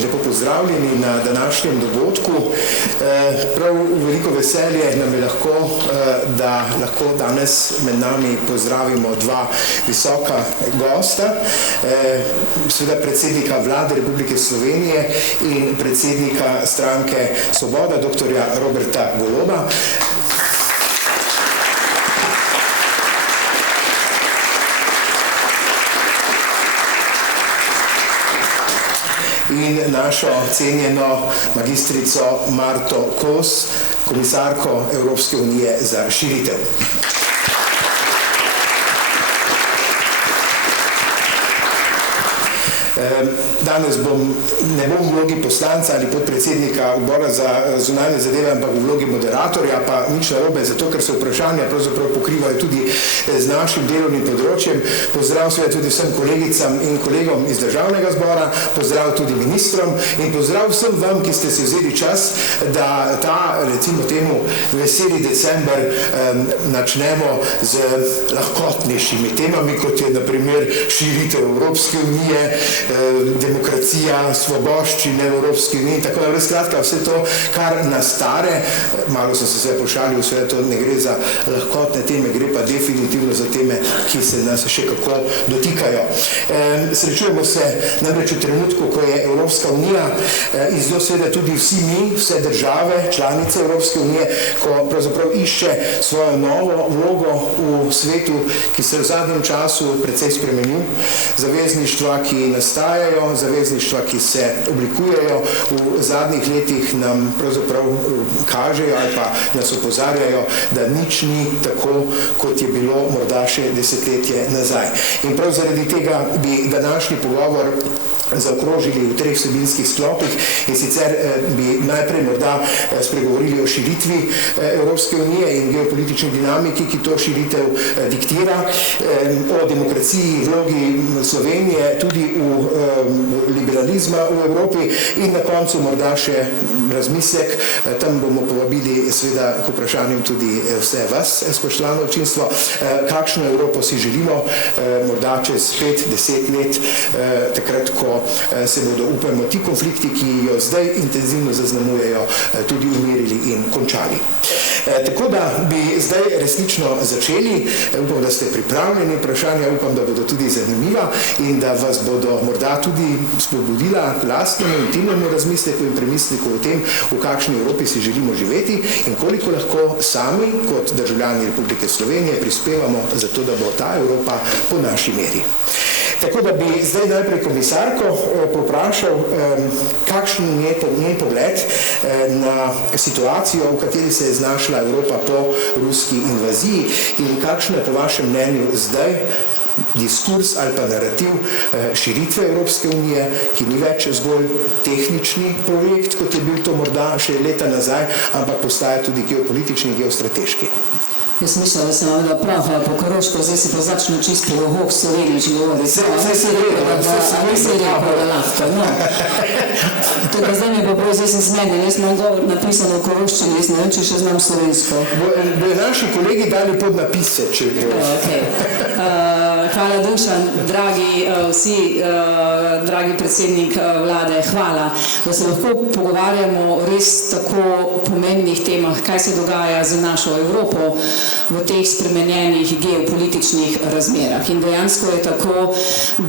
Lepo pozdravljeni na današnjem dogodku. Prav veliko veselje nam je lahko, da lahko danes med nami pozdravimo dva visoka gosta, seveda predsednika Vlade Republike Slovenije in predsednika stranke Svoboda, doktorja Roberta Goloba. In našo cenjeno magistrico Marto Kos, komisarko Evropske unije za širitev. Danes ne bom v vlogi poslanca ali podpredsednika odbora za zunanje zadeve, ampak v vlogi moderatorja, pa nič narobe, zato ker se vprašanja pravzaprav pokrivajo tudi z našim delovnim področjem. Pozdrav seveda tudi vsem kolegicam in kolegom iz Državnega zbora, pozdrav tudi ministrom in pozdrav vsem vam, ki ste si vzeli čas, da ta, recimo temu, veseli december načnemo z lahkotnejšimi temami, kot je na primer širitev Evropske unije, demokracija, svoboščine v Evropski uniji in tako naprej. Skratka, vse to, kar nas stare, malo sem se pošalil, vse to ne gre za lahkotne teme, gre pa definitivno za teme, ki se nas še kako dotikajo. Srečujemo se namreč v trenutku, ko je Evropska unija in zelo seveda tudi vsi mi, vse države, članice Evropske unije, ko pravzaprav išče svojo novo vlogo v svetu, ki se v zadnjem času precej spremenil. Zavezništva, ki nastajajo, zavezništva, ki se oblikujejo, v zadnjih letih nam pravzaprav kažejo ali pa nas opozarjajo, da nič ni tako, kot je bilo morda še desetletje nazaj. In prav zaradi tega bi današnji pogovor zaokrožili v treh vsebinskih sklopih in sicer bi najprej morda spregovorili o širitvi Evropske unije in geopolitični dinamiki, ki to širitev diktira, o demokraciji, vlogi Slovenije, tudi v liberalizma v Evropi in na koncu morda še razmislek, tam bomo povabili seveda k vprašanjem tudi vse vas, spoštovano občinstvo, kakšno Evropo si želimo, morda čez 5-10 let, takrat, ko se bodo, upajmo, ti konflikti, ki jo zdaj intenzivno zaznamujejo, tudi umirili in končali. Tako da bi zdaj resnično začeli, upam, da ste pripravljeni, vprašanja upam, da bodo tudi zanimiva in da vas bodo morda tudi spodbudila k lastnemu intimnemu razmisleku in premisleku o tem, v kakšni Evropi si želimo živeti in koliko lahko sami kot državljani Republike Slovenije prispevamo za to, da bo ta Evropa po naši meri. Tako da bi zdaj najprej komisarko poprašal, kakšen je njen pogled na situacijo, v kateri se je znašla Evropa po ruski invaziji in kakšno je po vašem mnenju zdaj diskurs ali pa narativ širitve Evropske unije, ki ni več zgolj tehnični projekt, kot je bil to morda še leta nazaj, ampak postaja tudi geopolitični in geostrateški. Jaz mislim, da sem vam prav po Koroško, zdaj si pa začne čisto v ohok Sloveniji, če govori. Zdaj si rekel, da lahko. To pa zdaj mi pa prav, zdaj sem zmeden, jaz imam govor napisano v Koroščini, jaz ne vem, če še znam slovensko. Bojo naši kolegi dali podnapise, če Hvala, Dušan, dragi vsi, dragi predsednik vlade, hvala, da se lahko pogovarjamo o res tako pomembnih temah, kaj se dogaja z našo Evropo v teh spremenjenih geopolitičnih razmerah. In dejansko je tako,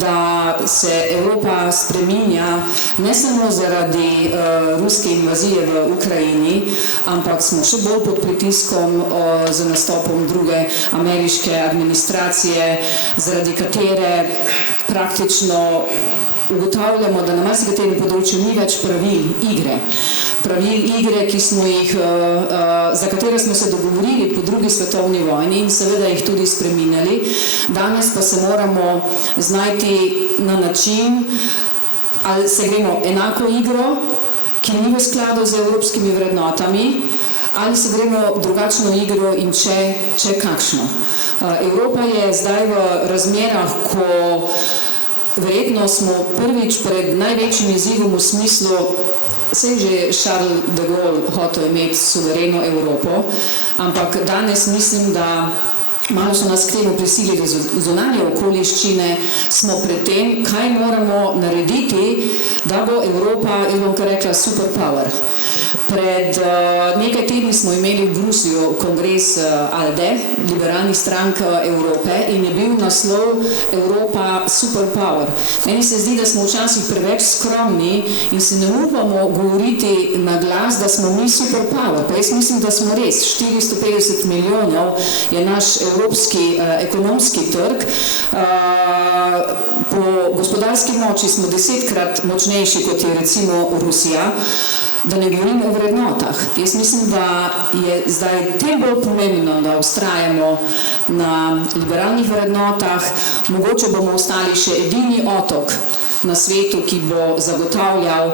da se Evropa spreminja ne samo zaradi ruske invazije v Ukrajini, ampak smo še bolj pod pritiskom z nastopom druge ameriške administracije, zaradi katere praktično ugotavljamo, da na marsikaterem področju ni več pravil igre. Pravil igre, za katere smo se dogovorili po drugi svetovni vojni in seveda jih tudi spreminjali. Danes pa se moramo znajti na način, ali se gremo enako igro, ki ni v skladu z evropskimi vrednotami, ali se gremo drugačno igro in če kakšno. Evropa je zdaj v razmerah, ko verjetno smo prvič pred največjim izzivom v smislu, saj že Charles de Gaulle hotel imeti suvereno Evropo, ampak danes mislim, da malo so nas k temu prisilili zunanje okoliščine, smo pred tem, kaj moramo narediti, da bo Evropa, jaz bom kar rekla, superpower. Pred nekaj tedni smo imeli v Bruslju kongres ALDE, liberalnih strank Evrope, in je bil naslov Evropa superpower. Meni se zdi, da smo včasih preveč skromni in se ne upamo govoriti na glas, da smo mi superpower. Pa jaz mislim, da smo res. 450 milijonov je naš evropski ekonomski trg. Po gospodarski moči smo 10-krat močnejši, kot je recimo Rusija. Da ne govorim o vrednotah. Jaz mislim, da je zdaj tem bolj pomembno, da vztrajamo na liberalnih vrednotah. Mogoče bomo ostali še edini otok na svetu, ki bo zagotavljal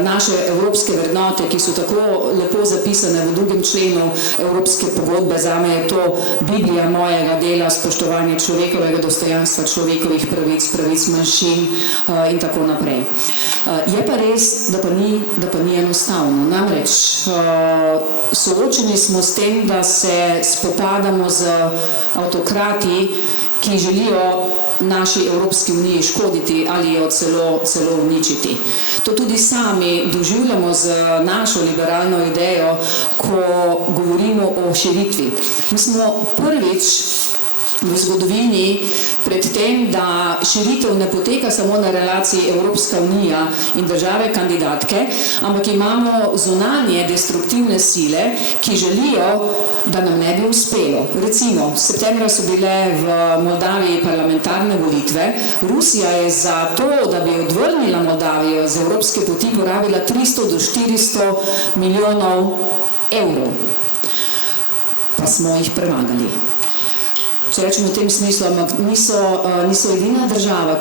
naše evropske vrednote, ki so tako lepo zapisane v 2. členu Evropske pogodbe. Zame je to Biblija mojega dela, spoštovanje človekovega dostojanstva, človekovih pravic, pravic manjšin in tako naprej. Je pa res, da pa ni enostavno. Namreč soočeni smo s tem, da se spopadamo z avtokrati, ki želijo naši Evropski uniji škoditi ali jo celo uničiti. To tudi sami doživljamo z našo liberalno idejo, ko govorimo o širitvi. Mi smo prvič v zgodovini pred tem, da širitev ne poteka samo na relaciji Evropska unija in države kandidatke, ampak imamo zunanje destruktivne sile, ki želijo, da nam ne bi uspelo. Recimo, septembra so bile v Moldaviji parlamentarne volitve. Rusija je za to, da bi odvrnila Moldavijo z evropske poti, porabila 300 do 400 milijonov evrov. Pa smo jih premagali. Če rečemo v tem smislu, ampak niso edina država,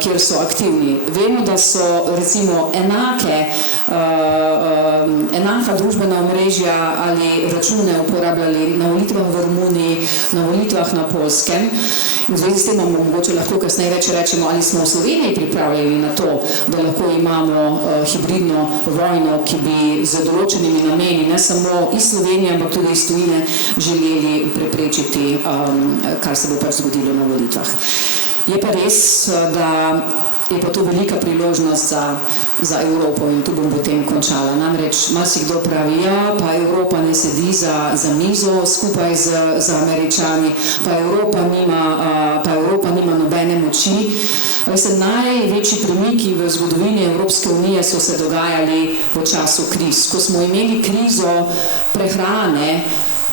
kjer so aktivni. Vemo, da so recimo enaka družbena omrežja ali račune uporabljali na volitvah v Romuniji, na volitvah na Poljskem. In v zvezi s tem mogoče lahko kasneje več rečemo, ali smo v Sloveniji pripravljeni na to, da lahko imamo hibridno vojno, ki bi z določenimi nameni, ne samo iz Slovenije, ampak tudi iz tujine, želeli preprečiti, kar se bo pač zgodilo na volitvah. Je pa res, da je pa to velika priložnost za Evropo in tu bom potem končala. Namreč marsikdo pravi, ja, pa Evropa ne sedi za mizo skupaj z Američani, pa Evropa nima nobene moči. Veste, največji premiki v zgodovini Evropske unije so se dogajali v času kriz. Ko smo imeli krizo prehrane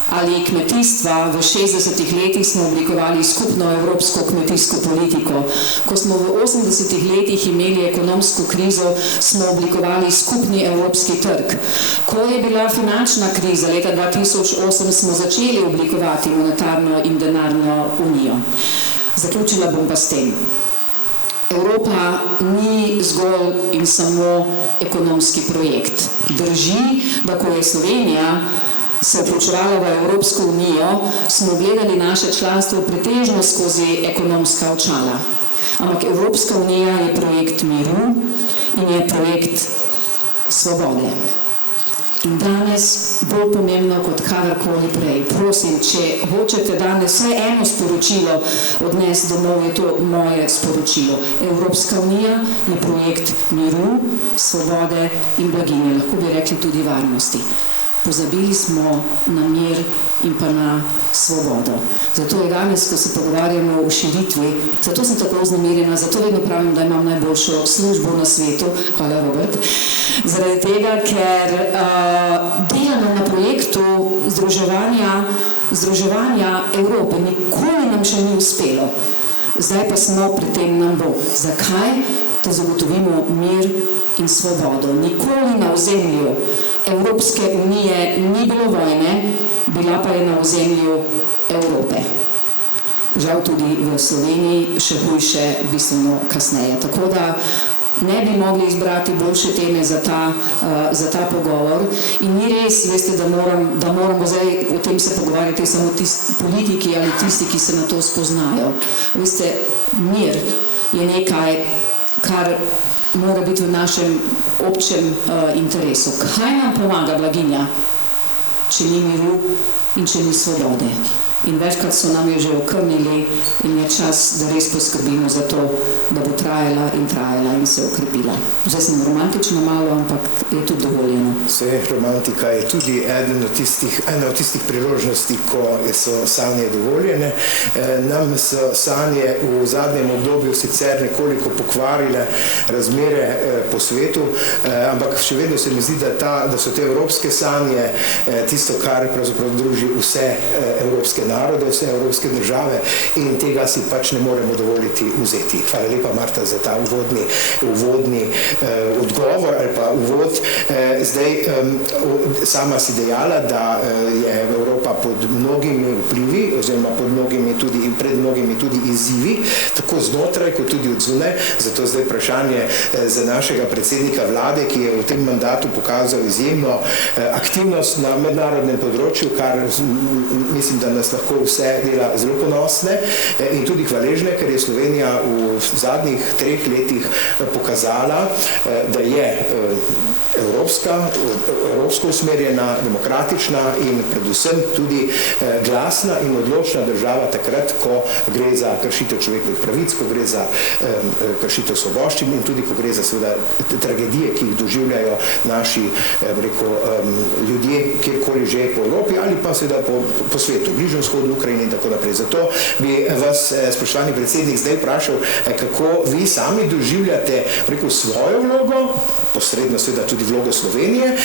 ali kmetijstva, v 60. letih smo oblikovali skupno evropsko kmetijsko politiko. Ko smo v 80. letih imeli ekonomsko krizo, smo oblikovali skupni evropski trg. Ko je bila finančna kriza leta 2008, smo začeli oblikovati monetarno in denarno unijo. Zaključila bom pa s tem. Evropa ni zgolj in samo ekonomski projekt. Drži, da ko je Slovenija se vključevala v Evropsko unijo, smo gledali naše članstvo pretežno skozi ekonomska očala. Ampak Evropska unija je projekt miru in je projekt svobode. In danes, bolj pomembno kot kadarkoli prej, prosim, če hočete danes vsaj eno sporočilo odnesti domov, je to moje sporočilo. Evropska unija je projekt miru, svobode in blaginje, lahko bi rekli tudi varnosti. Pozabili smo na mir in pa na svobodo. Zato je danes, ko se pogovarjamo o širitvi, zato sem tako vznemirjena, zato vedno pravim, da imam najboljšo službo na svetu, hvala Robert, zaradi tega, ker delamo na projektu združevanja Evrope. Nikoli nam še ni uspelo. Zdaj pa smo pri tem nam bo. Zakaj? Da zagotovimo mir in svobodo. Nikoli na ozemlju Evropske unije ni bilo vojne, bila pa je na ozemlju Evrope. Žal tudi v Sloveniji, še hujše, bistveno kasneje. Tako da ne bi mogli izbrati boljše teme za ta pogovor. In ni res, veste, da moramo zdaj o tem se pogovarjati samo politiki ali tisti, ki se na to spoznajo. Veste, mir je nekaj, kar mora biti v našem občem interesu. Kaj nam pomaga blaginja, če ni miru in če ni svobode. In večkrat so nam jo že okrnili in je čas, da res poskrbimo za to, da bo trajala in se okrepila. Zdaj sem romantično malo, ampak je tudi dovoljeno. Vse romantika je tudi ena od tistih priložnosti, ko so sanje dovoljene. Nam so sanje v zadnjem obdobju sicer nekoliko pokvarile razmere po svetu, ampak še vedno se mi zdi, da so te evropske sanje tisto, kar pravzaprav druži vse evropske narode, vse evropske države in tega si pač ne moremo dovoliti vzeti. Hvala lepa, Marta, za ta uvodni odgovor ali pa uvod. Zdaj, sama si dejala, da je Evropa pod mnogimi vplivi oziroma pred mnogimi tudi izzivi, tako znotraj kot tudi od zunaj. Zato zdaj vprašanje za našega predsednika vlade, ki je v tem mandatu pokazal izjemno aktivnost na mednarodnem področju, kar mislim, da nas lahko vse dela zelo ponosne in tudi hvaležne, ker je Slovenija v zadnjih 3 letih pokazala, da je evropsko usmerjena, demokratična in predvsem tudi glasna in odločna država takrat, ko gre za kršitev človekovih pravic, ko gre za kršitev svoboščin in tudi ko gre za seveda tragedije, ki jih doživljajo naši ljudje, kjerkoli že po Evropi ali pa seveda po svetu, Bližnjem vzhodu, Ukrajini in tako naprej. Zato bi vas, spoštovani predsednik, zdaj vprašal, kako vi sami doživljate svojo vlogo, posredno seveda tudi vlogo Slovenije,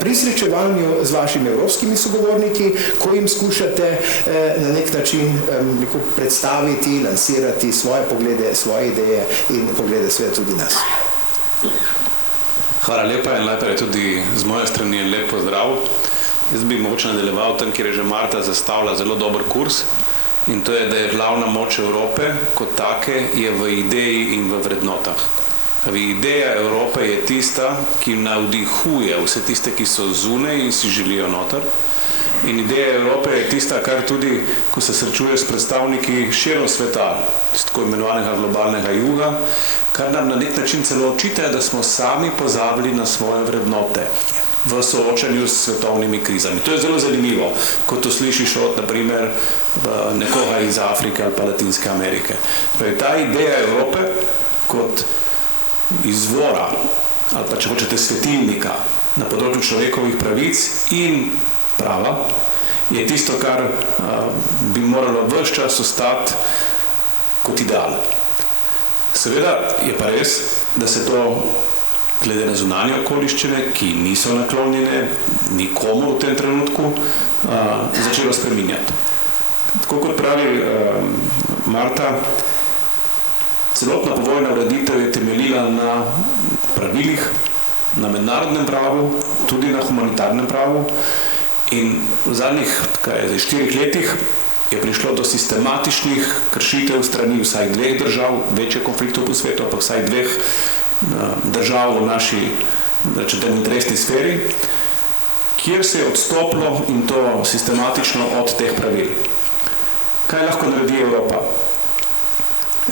pri srečevanju z vašimi evropskimi sogovorniki, ko jim skušate na nek način predstaviti, lansirati svoje poglede, svoje ideje in poglede seveda tudi nas. Hvala lepa in najprej tudi z moje strani lep pozdrav. Jaz bi mogoče nadaljeval tam, kjer je že Marta zastavila zelo dober kurs, in to je, da je glavna moč Evrope kot take je v ideji in v vrednotah. Ideja Evrope je tista, ki navdihuje vse tiste, ki so zunaj in si želijo noter. In ideja Evrope je tista, kar tudi, ko se srečuje s predstavniki širom sveta, iz tako imenovanega globalnega juga, kar nam na nek način celo očitajo, da smo sami pozabili na svoje vrednote v soočanju s svetovnimi krizami. To je zelo zanimivo, ko to slišiš od, naprimer, nekoga iz Afrike ali pa Latinske Amerike. Ta ideja Evrope kot izvora, ali pa če hočete svetilnika na področju človekovih pravic in prava, je tisto, kar bi moralo ves čas ostati kot ideal. Seveda je pa res, da se to glede na zunanje okoliščine, ki niso naklonjene nikomu v tem trenutku, začelo spreminjati. Tako kot pravi Marta, celotna povojna ureditev je temeljila na pravilih, na mednarodnem pravu, tudi na humanitarnem pravu, in v zadnjih 4 letih je prišlo do sistematičnih kršitev strani vsaj 2 držav, večje konfliktov po svetu, pa vsaj 2 držav v naši, interesni sferi, kjer se je odstopilo in to sistematično od teh pravil. Kaj lahko naredi Evropa?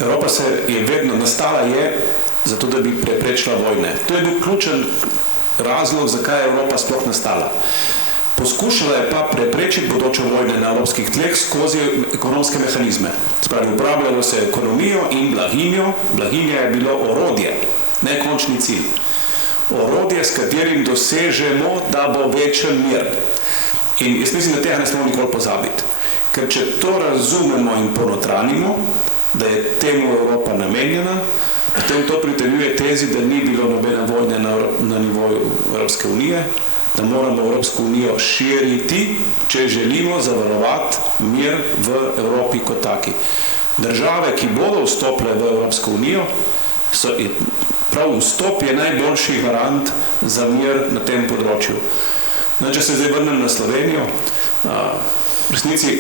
Evropa je vedno nastala zato, da bi preprečila vojne. To je bil ključen razlog, zakaj je Evropa sploh nastala. Poskušala je pa preprečiti bodoče vojne na evropskih tleh skozi ekonomske mehanizme. Spravi, uporabljalo se ekonomijo in blaginjo. Blaginja je bilo orodje, ne končni cilj. Orodje, s katerim dosežemo, da bo večen mir. In jaz mislim, da tega ne smemo nikoli pozabiti. Ker če to razumemo in ponotranimo, da je temu Evropa namenjena, potem to priteljuje tezi, da ni bilo nobene vojne na nivoju Evropske unije, da moramo Evropsko unijo širiti, če želimo zavarovati mir v Evropi kot taki. Države, ki bodo vstopile v Evropsko unijo, prav vstop je najboljši garant za mir na tem področju. Če se zdaj vrnem na Slovenijo, v resnici,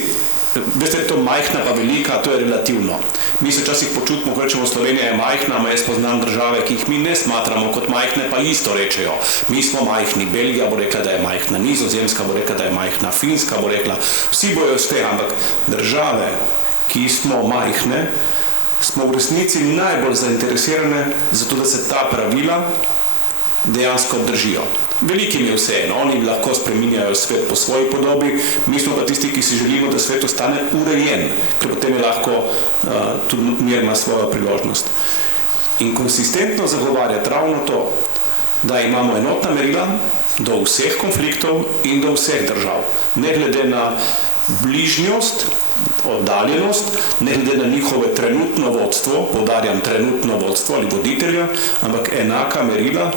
veste, to majhna pa velika, to je relativno. Mi se včasih počutimo, ko rečemo, Slovenija je majhna, jaz poznam države, ki jih mi ne smatramo kot majhne, pa isto rečejo. Mi smo majhni, Belgija bo rekla, da je majhna, Nizozemska bo rekla, da je majhna, Finska bo rekla, vsi bojo z tega, ampak države, ki smo majhne, smo v resnici najbolj zainteresirane za to, da se ta pravila dejansko držijo. Velikim je vseeno, oni lahko spreminjajo svet po svoji podobi, mi smo pa tisti, ki si želimo, da svet ostane urejen, ker potem je lahko tudi mir ima svojo priložnost. In konsistentno zagovarjati ravno to, da imamo enotna merila do vseh konfliktov in do vseh držav, ne glede na bližnjost, oddaljenost, ne glede na njihove trenutno vodstvo, poudarjam trenutno vodstvo ali voditelja, ampak enaka merila.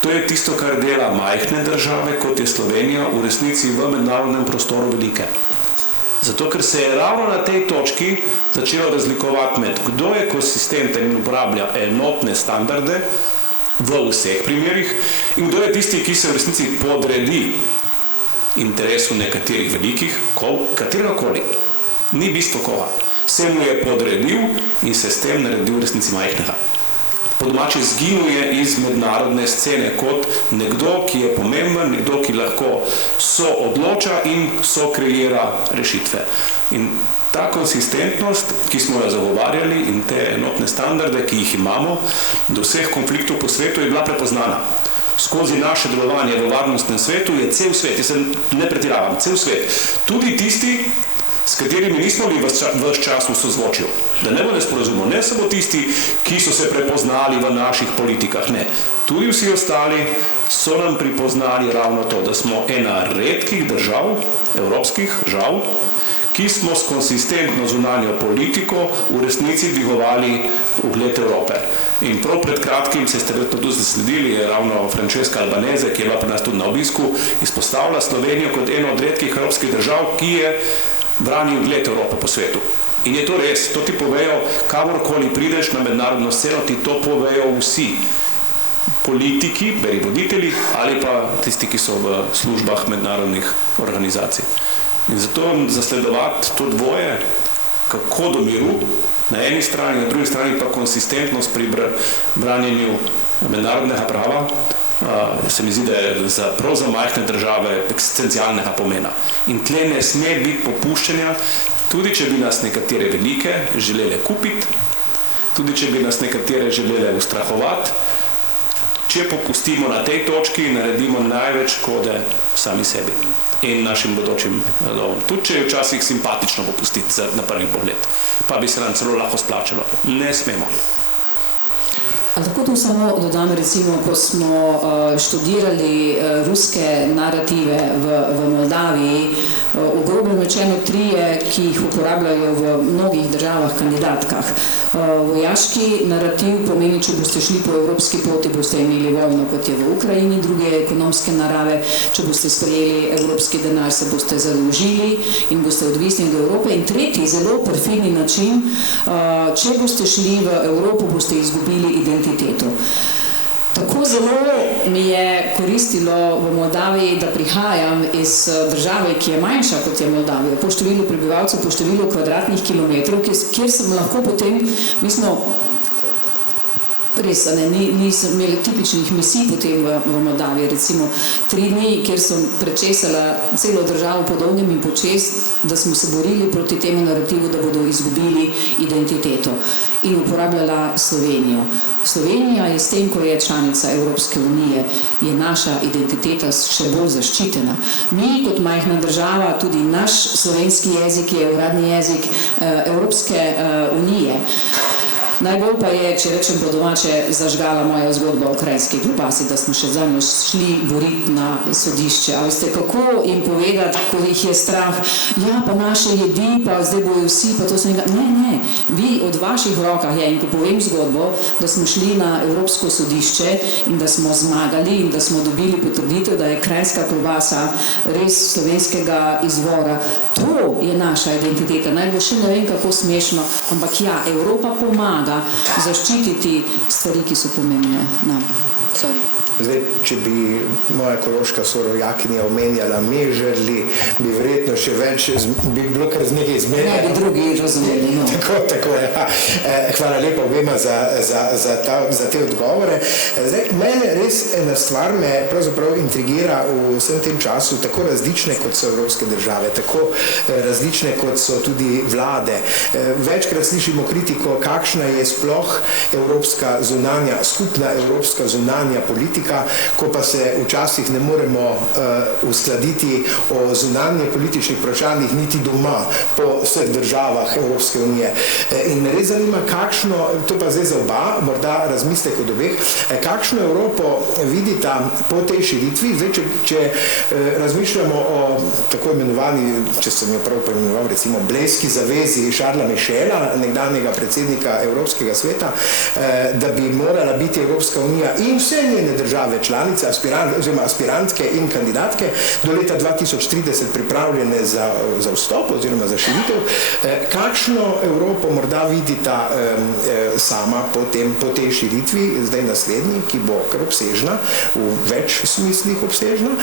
To je tisto, kar dela majhne države, kot je Slovenija, v resnici v mednarodnem prostoru velike. Zato, ker se je ravno na tej točki začelo razlikovati med, kdo je konsistenten in uporablja enotne standarde v vseh primerih in kdo je tisti, ki se v resnici podredi interesu nekaterih velikih, kateregakoli. Ni bistvo koga. Se mu je podredil in se s tem naredil v resnici majhnega. Po domače zginuje iz mednarodne scene kot nekdo, ki je pomemben, nekdo, ki lahko soodloča in sokreira rešitve. In ta konsistentnost, ki smo jo zagovarjali in te enotne standarde, ki jih imamo do vseh konfliktov po svetu, je bila prepoznana. Skozi naše delovanje v varnostnem svetu je cel svet, jaz se ne pretiravam, cel svet, tudi tisti, s katerimi nismo bili ves čas v sozvočju. Da ne bo nesporazumov, ne samo tisti, ki so se prepoznali v naših politikah, ne. Tudi vsi ostali so nam pripoznali ravno to, da smo ena redkih držav, evropskih, žal, ki smo s konsistentno zunanjo politiko v resnici dvigovali ugled Evrope. In prav pred kratkim, se ste verjetno tudi zasledili, je ravno Francesca Albanese, ki je bila pri nas tudi na obisku, izpostavila Slovenijo kot eno od redkih evropskih držav, ki je brani ugled Evrope po svetu. In je to res, to ti povejo, kamorkoli prideš na mednarodno sceno, ti to povejo vsi. Politiki, beri voditelji ali pa tisti, ki so v službah mednarodnih organizacij. In zato zasledovati to dvoje, kako do miru, na eni strani, na drugi strani pa konsistentnost pri branjenju mednarodnega prava, se mi zdi, da je prav za majhne države eksistencialnega pomena. In tle ne sme biti popuščanja, tudi če bi nas nekatere velike želele kupiti, tudi če bi nas nekatere želele ustrahovati, če popustimo na tej točki, naredimo največ škode sami sebi in našim bodočim lovom. Tudi če je včasih simpatično popustiti na prvi pogled, pa bi se nam celo lahko splačalo. Ne smemo. Lahko tu samo dodam, recimo, ko smo študirali ruske narative v Moldaviji, v grobem rečeno trije, ki jih uporabljajo v mnogih državah kandidatkah. Vojaški narativ pomeni, če boste šli po evropski poti, boste imeli vojno, kot je v Ukrajini, druge ekonomske narave, če boste sprejeli evropski denar, se boste zadolžili in boste odvisni od Evrope. In tretji, zelo perfidni način, če boste šli v Evropo, boste izgubili identiteto. Tako zelo mi je koristilo v Moldaviji, da prihajam iz države, ki je manjša kot je Moldavija, po številu prebivalcev, po številu kvadratnih kilometrov, kjer sem lahko potem, mi smo res, nisem imeli tipičnih misij potem v Moldaviji, recimo 3 dni, kjer sem prečesala celo državo po dolgem in počez, da smo se borili proti temu narativu, da bodo izgubili identiteto in uporabljala Slovenijo. Slovenija je s tem, ko je članica Evropske unije, je naša identiteta še bolj zaščitena. Mi kot majhna država, tudi naš slovenski jezik je uradni jezik Evropske unije. Najbolj pa je, če rečem po domače, zažgala moja zgodba o krajski klobasi, da smo še zanjo šli boriti na sodišče. A veste, kako jim povedati, ko jih je strah, ja, pa naše jedi, pa zdaj bojo vsi, pa to se nekaj... Ne, vi od vaših rokah je, in ko povem zgodbo, da smo šli na Evropsko sodišče in da smo zmagali in da smo dobili potrditev, da je krajska klobasa res slovenskega izvora. To je naša identiteta. Najbolj še ne vem, kako smešno, ampak ja, Evropa pomaga zaščititi stvari, ki so pomembne nam. Zdaj, če bi moja ekološka sorojakinja omenjala Mežerli, bi verjetno še več, bi bilo kar z nekaj zmede. Ne bi drugi razumeli. No. Tako, ja. Hvala lepa obema za te odgovore. Zdaj, mene res ena stvar me pravzaprav intrigira v vsem tem času, tako različne kot so evropske države, tako različne kot so tudi vlade. Večkrat slišimo kritiko, kakšna je sploh skupna evropska zunanja politika, politika, ko pa se včasih ne moremo uskladiti o zunanje političnih vprašanjih niti doma po vseh državah Evropske unije. In me res zanima, kakšno, to pa zdaj za oba, morda razmislek od obeh, kakšno Evropo vidita po tej širitvi, zdaj, če razmišljamo o tako imenovani, če sem jo prav poimenoval, recimo Blejski zavezi Šarla Mišela, nekdanjega predsednika Evropskega sveta, da bi morala biti Evropska unija in vse njene države članice, aspirantke in kandidatke do leta 2030 pripravljene za vstop oziroma za širitev. Kakšno Evropo morda vidita sama po tej širitvi, zdaj naslednji, ki bo kar obsežna, v več smislih obsežna,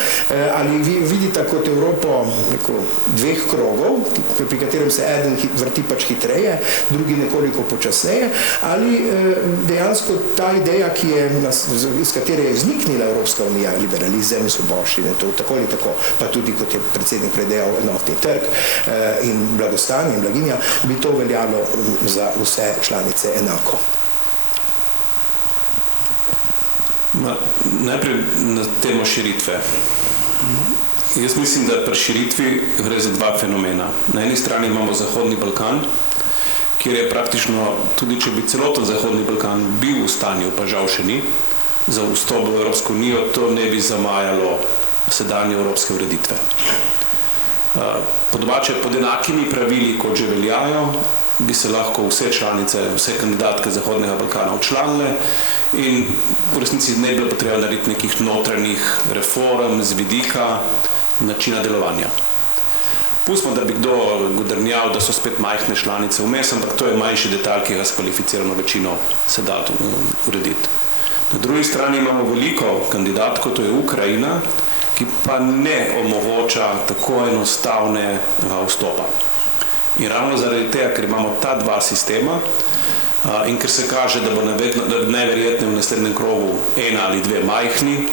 ali vi vidite kot Evropo dveh krogov, pri katerem se eden vrti pač hitreje, drugi nekoliko počasneje, ali dejansko ta ideja, iz katere je vzniknila Evropska unija, liberalizem, svoboščine, to tako ali tako, pa tudi, kot je predsednik predejal, enotni trg in blagostanje in blaginja, bi to veljalo za vse članice enako. Najprej na temo širitve. Jaz mislim, da pri širitvi gre za dva fenomena. Na eni strani imamo Zahodni Balkan, kjer je praktično, tudi če bi celoten Zahodni Balkan bil v stanju, pa žal še ni, za vstop v Evropsko unijo, to ne bi zamajalo sedanje evropske ureditve. Po domače, pod enakimi pravili, kot že veljajo, bi se lahko vse članice, vse kandidatke Zahodnega Balkana včlanile in v resnici ne bi bilo potrebno narediti nekih notranjih reform z vidika načina delovanja. Pustimo, da bi kdo godrnjal, da so spet majhne članice vmes, ampak to je manjši detalj, ki ga s kvalificirano večino se da urediti. Na drugi strani imamo veliko kandidatko, to je Ukrajina, ki pa ne omogoča tako enostavnega vstopa. In ravno zaradi tega, ker imamo ta dva sistema in ker se kaže, da bo najverjetneje v naslednjem krogu ena ali dve majhni,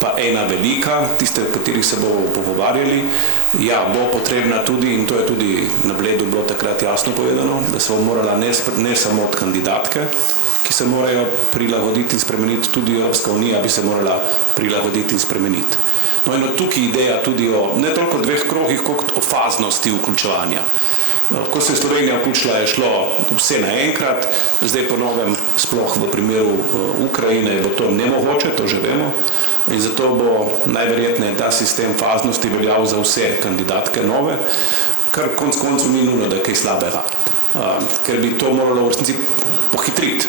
pa ena velika, tiste, o katerih se bomo pogovarjali, ja, bo potrebna tudi, in to je tudi na Bledu bilo takrat jasno povedano, da se bo morala ne samo od kandidatke, ki se morajo prilagoditi in spremeniti, tudi Evropska unija bi se morala prilagoditi in spremeniti. No in od tukaj ideja tudi o ne toliko dveh krogih, kot o faznosti vključevanja. Ko se je Slovenija vključila, je šlo vse naenkrat, zdaj po novem, sploh v primeru Ukrajine, bo to nemogoče, to že vemo, in zato bo najverjetneje ta sistem faznosti veljal za vse kandidatke nove, kar konec koncev ni nujno, da je kaj slabega, ker bi to moralo v resnici pohitriti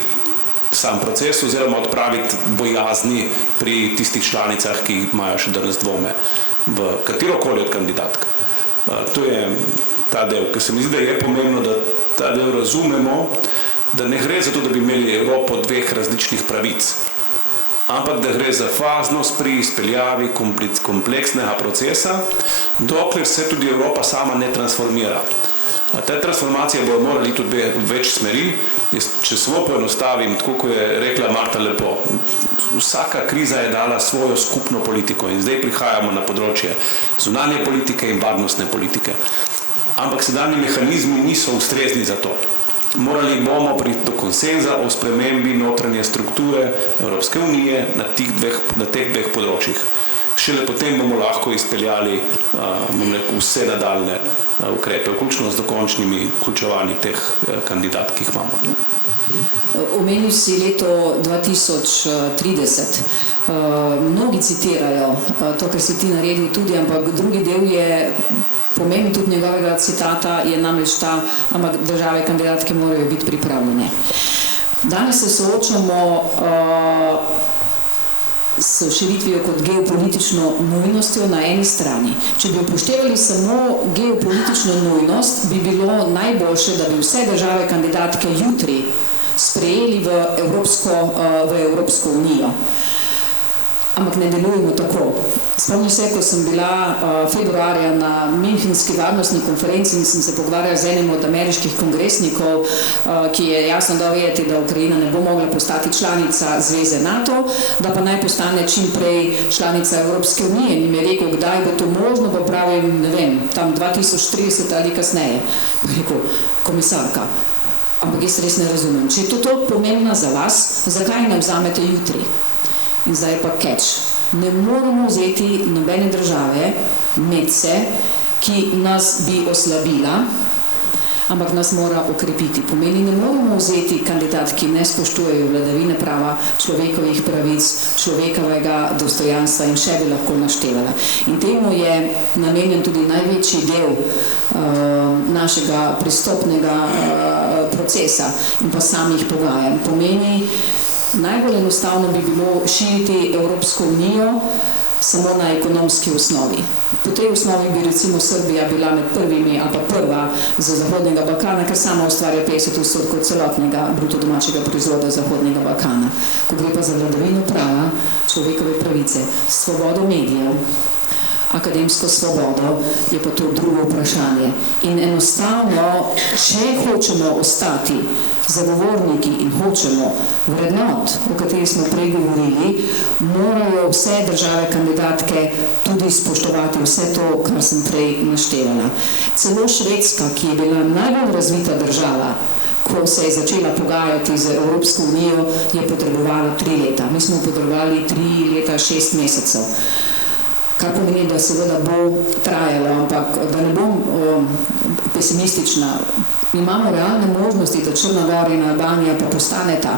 sam proces oziroma odpraviti bojazni pri tistih članicah, ki imajo še danes dvome v katerokoli od kandidatk. To je ta del, ker se mi zdi, da je pomembno, da ta del razumemo, da ne gre za to, da bi imeli Evropo dveh različnih pravic, ampak da gre za faznost pri izpeljavi kompleksnega procesa, dokler se tudi Evropa sama ne transformira. Te transformacije bodo morali tudi v več smeri. Če samo poenostavim, tako kot je rekla Marta lepo, vsaka kriza je dala svojo skupno politiko in zdaj prihajamo na področje zunanje politike in varnostne politike. Ampak sedanji mehanizmi niso ustrezni za to. Morali bomo priti do konsenza o spremembi notranje strukture Evropske unije na teh dveh področjih. Šele potem bomo lahko izpeljali vse nadaljne ukrepe, vključno z dokončnimi vključevanji teh kandidat, ki jih imamo. Omenil si leto 2030. Mnogi citirajo to, kar si ti naredil tudi, ampak drugi del je pomemben tudi njegovega citata, je namreč ta, ampak države kandidatke morajo biti pripravljene. Danes se soočamo s širitvijo kot geopolitično nujnostjo na eni strani. Če bi upoštevali samo geopolitično nujnost, bi bilo najboljše, da bi vse države kandidatke jutri sprejeli v Evropsko unijo. Ampak ne delujemo tako. Spomnim se, ko sem bila februarja na Münchenski varnostni konferenci in sem se pogovarjala z enim od ameriških kongresnikov, ki je jasno dal vedeti, da Ukrajina ne bo mogla postati članica zveze NATO, da pa naj postane čim prej članica Evropske unije. In mi je rekel, kdaj bo to možno, pa pravim, ne vem, tam 2030 ali kasneje. Pa je rekel, komisarka, ampak jaz res ne razumem. Če je to pomembno za vas, zakaj ne vzamete jutri? In zdaj pa catch. Ne moremo vzeti nobene države medse, ki nas bi oslabila, ampak nas mora okrepiti. Pomeni, ne moremo vzeti kandidat, ki ne spoštujejo vladavine prava, človekovih pravic, človekovega dostojanstva in še bi lahko naštevala. In temu je namenjen tudi največji del našega pristopnega procesa in pa samih pogajanj. Pomeni, najbolj enostavno bi bilo širiti Evropsko unijo samo na ekonomski osnovi. Po tej osnovi bi recimo Srbija bila med prvimi ali pa prva za Zahodnega Balkana, ker sama ustvarja 50% celotnega bruto domačega proizvoda Zahodnega Balkana. Ko gre pa za vladavino prava, človekove pravice, svobodo medijev, akademsko svobodo, je pa to drugo vprašanje. In enostavno, če hočemo ostati zagovorniki in hočemo vrednot, o kateri smo prej govorili, morajo vse države kandidatke tudi spoštovati vse to, kar sem prej naštevala. Celo Švedska, ki je bila najbolj razvita država, ko se je začela pogajati z Evropsko unijo, je potrebovala 3 leta. Mi smo potrebovali 3 leta 6 mesecev. Kar pomeni, da seveda bo trajalo, ampak da ne bom pesimistična. Imamo realne možnosti, da Črna Gora in Albanija pa postaneta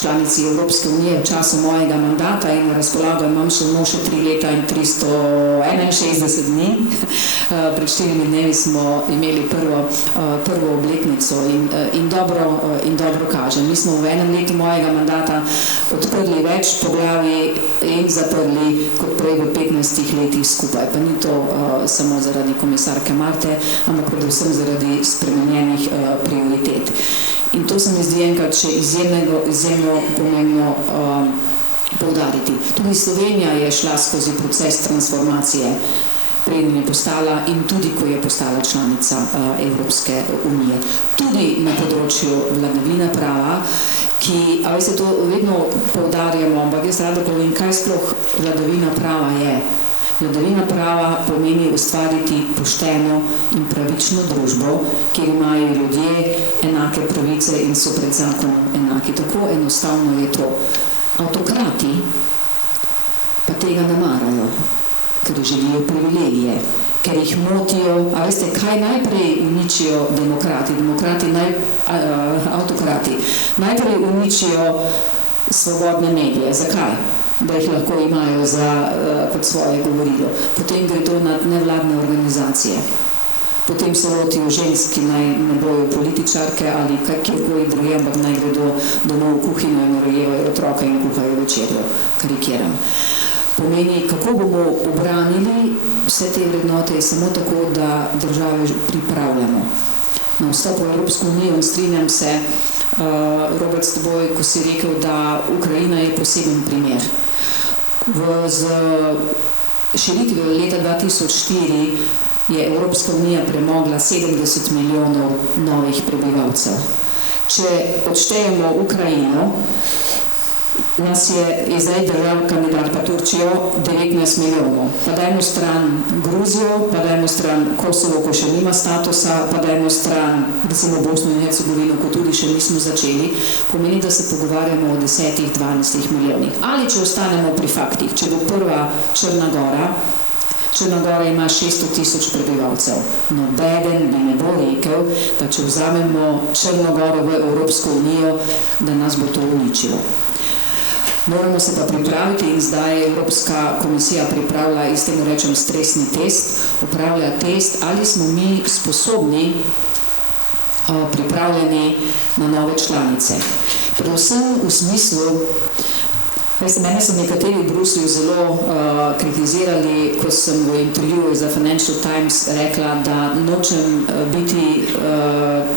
članici Evropske unije v času mojega mandata in na razpolago imam samo še 3 leta in 361 dni. Pred 4 dnevi smo imeli prvo obletnico in dobro kaže. Mi smo v 1 letu mojega mandata odprli več poglavij in zaprli kot prej v 15 letih skupaj. Pa ni to samo zaradi komisarke Marte, ampak predvsem zaradi spremenjenih prioritet. In to se mi zdi enkrat še izjemno pomembno poudariti. Tudi Slovenija je šla skozi proces transformacije, preden je postala in tudi, ko je postala članica Evropske unije. Tudi na področju vladavine prava, ki, a veste, to vedno poudarjamo, ampak jaz rada povem, kaj sploh vladavina prava je. Vladavina prava pomeni ustvariti pošteno in pravično družbo, kjer imajo ljudje enake pravice in so pred zakonom enaki. Tako enostavno je to. Avtokrati pa tega ne marajo, ker želijo privilegije, ker jih motijo. A veste, kaj najprej uničijo demokrati? Avtokrati najprej uničijo svobodne medije. Zakaj? Da jih lahko imajo kot svoje govorilo. Potem gre to na nevladne organizacije. Potem se lotijo ženski, naj ne bojo političarke ali kjerkoli druge, ampak naj gredo domov v kuhinjo in rojevajo otroka in kuhajo večerjo. Karikiram. Pomeni, kako bomo obranili vse te vrednote, samo tako, da države pripravljamo. Na vstop v Evropsko unijo in strinjam se, Robert, s teboj, ko si rekel, da Ukrajina je poseben primer. Z širitvijo leta 2004 je Evropska unija premogla 70 milijonov novih prebivalcev. Če odštejemo Ukrajino, nas je zdaj država kandidat pa Turčijo 19 milijonov. Pa dajmo stran Gruzijo, pa dajmo stran Kosovo, ko še nima statusa, pa dajmo stran recimo Bosno in Hercegovino, ko tudi še nismo začeli. Pomeni, da se pogovarjamo o 10-12 milijonih. Ali če ostanemo pri faktih, če bo prva Črna Gora, Črna Gora ima 600 tisoč prebivalcev. Nobeden bi ne bo rekel, da če vzamemo Črno Goro v Evropsko unijo, da nas bo to uničilo. Moramo se pa pripraviti in zdaj Evropska komisija pripravlja, jaz temu rečem stresni test, upravlja test, ali smo mi sposobni pripravljeni na nove članice. Predvsem v smislu, mene so nekateri v Bruslju zelo kritizirali, ko sem v intervjuju za Financial Times rekla, da nočem biti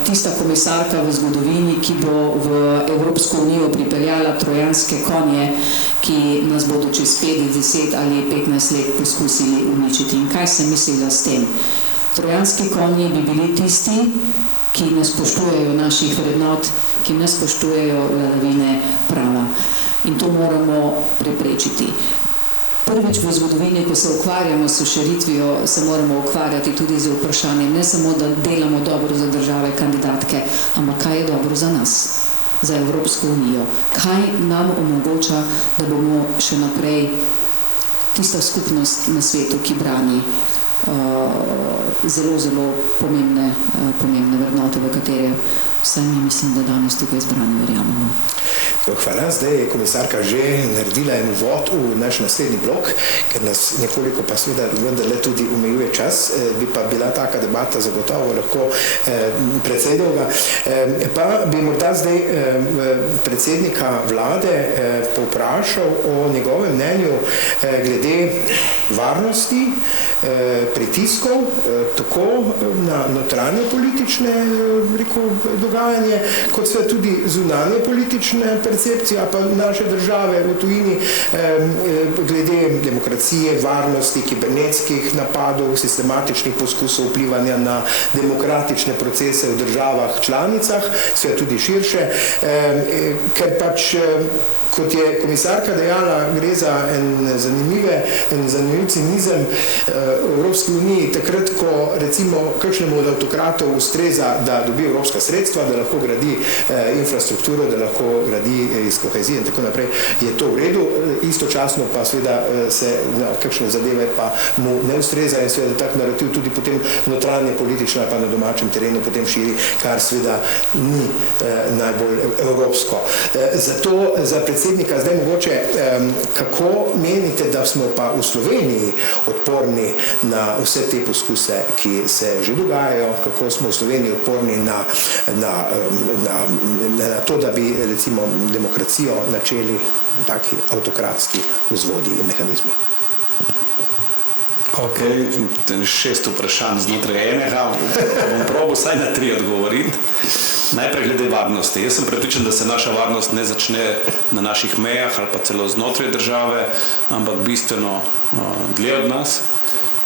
tista komisarka v zgodovini, ki bo v Evropsko unijo pripeljala trojanske konje, ki nas bodo čez 5, 10 ali 15 let poskusili uničiti. In kaj sem mislila s tem? Trojanski konji bi bili tisti, ki ne spoštujejo naših vrednot, ki ne spoštujejo vladavine prava. In to moramo preprečiti. Prvič v zgodovini, ko se ukvarjamo s širitvijo, se moramo ukvarjati tudi z vprašanjem, ne samo, da delamo dobro za države kandidatke, ampak kaj je dobro za nas. za Evropsko unijo. Kaj nam omogoča, da bomo še naprej tista skupnost na svetu, ki brani zelo, zelo pomembne vrednote, v katere vsaj mi mislim, da danes tukaj zbrani verjamemo. Hvala. Zdaj je komisarka že naredila en uvod v naš naslednji blok, ker nas nekoliko pa seveda vendarle tudi omejuje čas, bi pa bila taka debata zagotovo lahko precej dolga. Pa bi morda zdaj predsednika vlade povprašal o njegovem mnenju glede varnosti, pritiskov, tako na notranje politične dogajanje, kot seveda tudi zunanje politične percepcije, pa naše države v tujini glede demokracije, varnosti, kibernetskih napadov, sistematičnih poskusov vplivanja na demokratične procese v državah članicah, seveda tudi širše, ker pač kot je komisarka dejala, gre za en zanimiv cinizem v Evropski uniji, takrat, ko recimo kakšnemu od avtokratov ustreza, da dobi evropska sredstva, da lahko gradi infrastrukturo, da lahko gradi iz kohezije in tako naprej, je to v redu, istočasno pa seveda se na kakšne zadeve pa mu ne ustreza in seveda tak narativ tudi potem notranje politično pa na domačem terenu potem širi, kar seveda ni najbolj evropsko. Zato za predsednika zdaj mogoče, kako menite, da smo pa v Sloveniji odporni na vse te poskuse, ki se že dogajajo, kako smo v Sloveniji odporni na to, da bi recimo demokracijo načeli taki avtokratski vzvodi in mehanizmi? Ok, 6 vprašanj znotraj enega, bom probal vsaj na 3 odgovoriti. Najprej glede varnosti. Jaz sem prepričan, da se naša varnost ne začne na naših mejah ali pa celo znotraj države, ampak bistveno dlje od nas.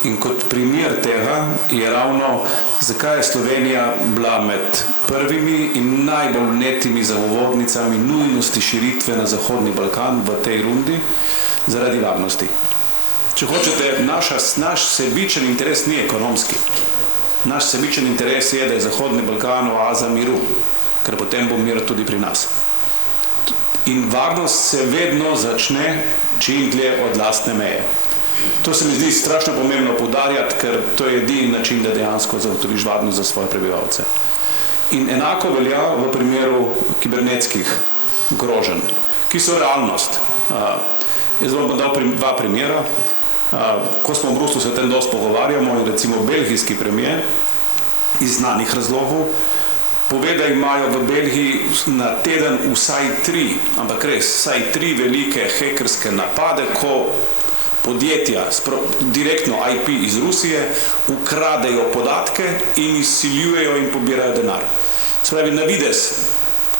In kot primer tega je ravno, zakaj je Slovenija bila med prvimi in najbolj vnetimi zagovornicami nujnosti širitve na Zahodni Balkan v tej rundi zaradi varnosti. Če hočete, naš sebičen interes ni ekonomski. Naš sebičen interes je, da je Zahodni Balkan oaza miru, ker potem bo mir tudi pri nas. In varnost se vedno začne čim dlje od lastne meje. To se mi zdi strašno pomembno poudarjati, ker to je edini način, da dejansko zagotoviš varnost za svoje prebivalce. In enako velja v primeru kibernetskih groženj, ki so realnost. Jaz vam bom dal 2 primera. Ko smo v Bruslu se o tem dosti pogovarjamo in recimo belgijski premier iz znanih razlogov pove, da imajo v Belgiji na teden vsaj 3, ampak res, vsaj 3 velike hekerske napade, ko podjetja direktno IP iz Rusije ukradejo podatke in izsiljujejo in pobirajo denar. Se pravi, na videz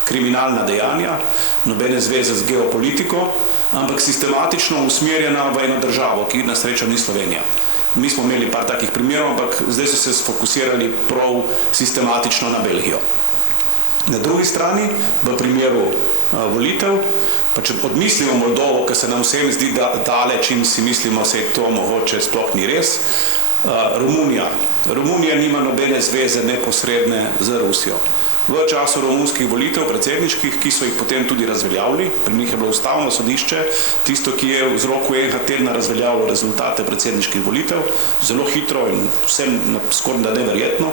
kriminalna dejanja, nobene zveze z geopolitiko, ampak sistematično usmerjena v eno državo, ki na srečo ni Slovenija. Mi smo imeli par takih primerov, ampak zdaj so se sfokusirali prav sistematično na Belgijo. Na drugi strani, v primeru volitev, pa če odmislimo Moldovo, ker se nam vsem zdi daleč in si mislimo, se to mogoče sploh ni res, Romunija. Romunija nima nobene zveze neposredne z Rusijo. V času romunskih volitev, predsedniških, ki so jih potem tudi razveljavili, pri njih je bilo ustavno sodišče, tisto, ki je v roku enega tedna razveljavilo rezultate predsedniških volitev, zelo hitro in vsem skoraj da neverjetno.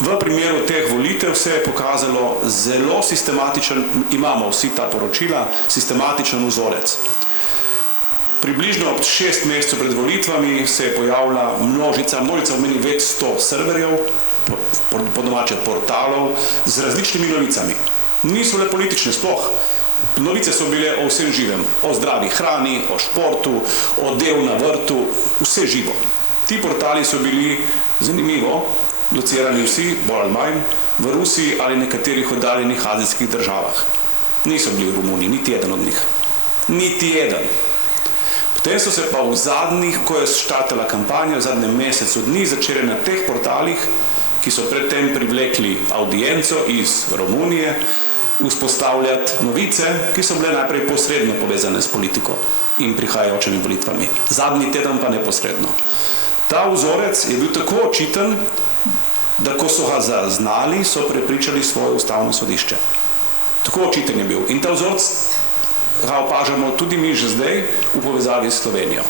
V primeru teh volitev se je pokazalo zelo sistematičen, imamo vsi ta poročila, sistematičen vzorec. Približno 6 mesecev pred volitvami se je pojavila množica omeni več 100 serverjev, po domače portalov, z različnimi novicami. Niso bile politične sploh. Novice so bile o vsem živem, o zdravi hrani, o športu, o delu na vrtu, vse živo. Ti portali so bili, zanimivo, locirani vsi, bolj ali manj, v Rusiji ali nekaterih oddaljenih azijskih državah. Niso bili v Romuniji, niti eden od njih. Niti eden. Potem so se pa v zadnjih, ko je štartala kampanja, v zadnjem mesecu dni začeli na teh portalih, ki so predtem privlekli audienco iz Romunije, vzpostavljati novice, ki so bile najprej posredno povezane s politiko in prihajajočimi volitvami. Zadnji teden pa neposredno. Ta vzorec je bil tako očiten, da ko so ga zaznali, so prepričali svoje ustavno sodišče. Tako očiten je bil. In ta vzorec ga opažamo tudi mi že zdaj v povezavi s Slovenijo.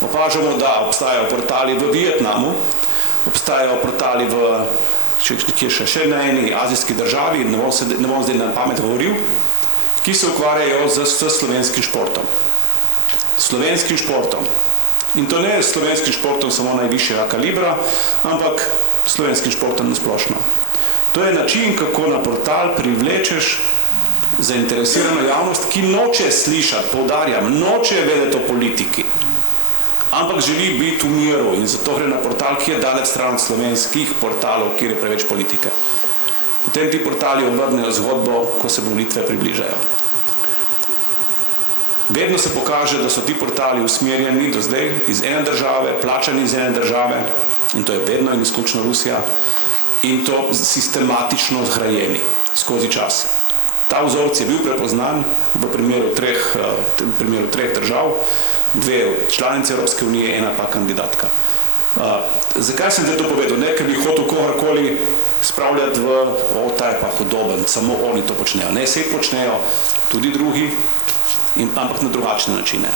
Opažamo, da obstajajo portali v Vietnamu, obstajajo portali še na eni azijski državi, ne bom zdaj na pamet govoril, ki se ukvarjajo s slovenskim športom. Slovenskim športom. In to ne slovenskim športom samo najvišjega kalibra, ampak slovenskim športom nasplošno. To je način, kako na portal privlečeš zainteresirano javnost, ki noče slišati, poudarjam, noče vedeti o politiki, ampak želi biti v miru in zato gre na portal, ki je daleč stran od slovenskih portalov, kjer je preveč politike. Potem ti portali obrnejo zgodbo, ko se volitve približajo. Vedno se pokaže, da so ti portali usmerjeni do zdaj iz ene države, plačani iz ene države, in to je vedno in izključno Rusija, in to sistematično zgrajeni skozi čas. Ta vzorec je bil prepoznan v primeru treh držav, 2 članice Evropske unije, 1 pa kandidatka. Zakaj sem zdaj to povedal? Ne, ker bi hotel kogarkoli spravljati ta je pa hudoben, samo oni to počnejo. Ne, sej počnejo tudi drugi, ampak na drugačne načine.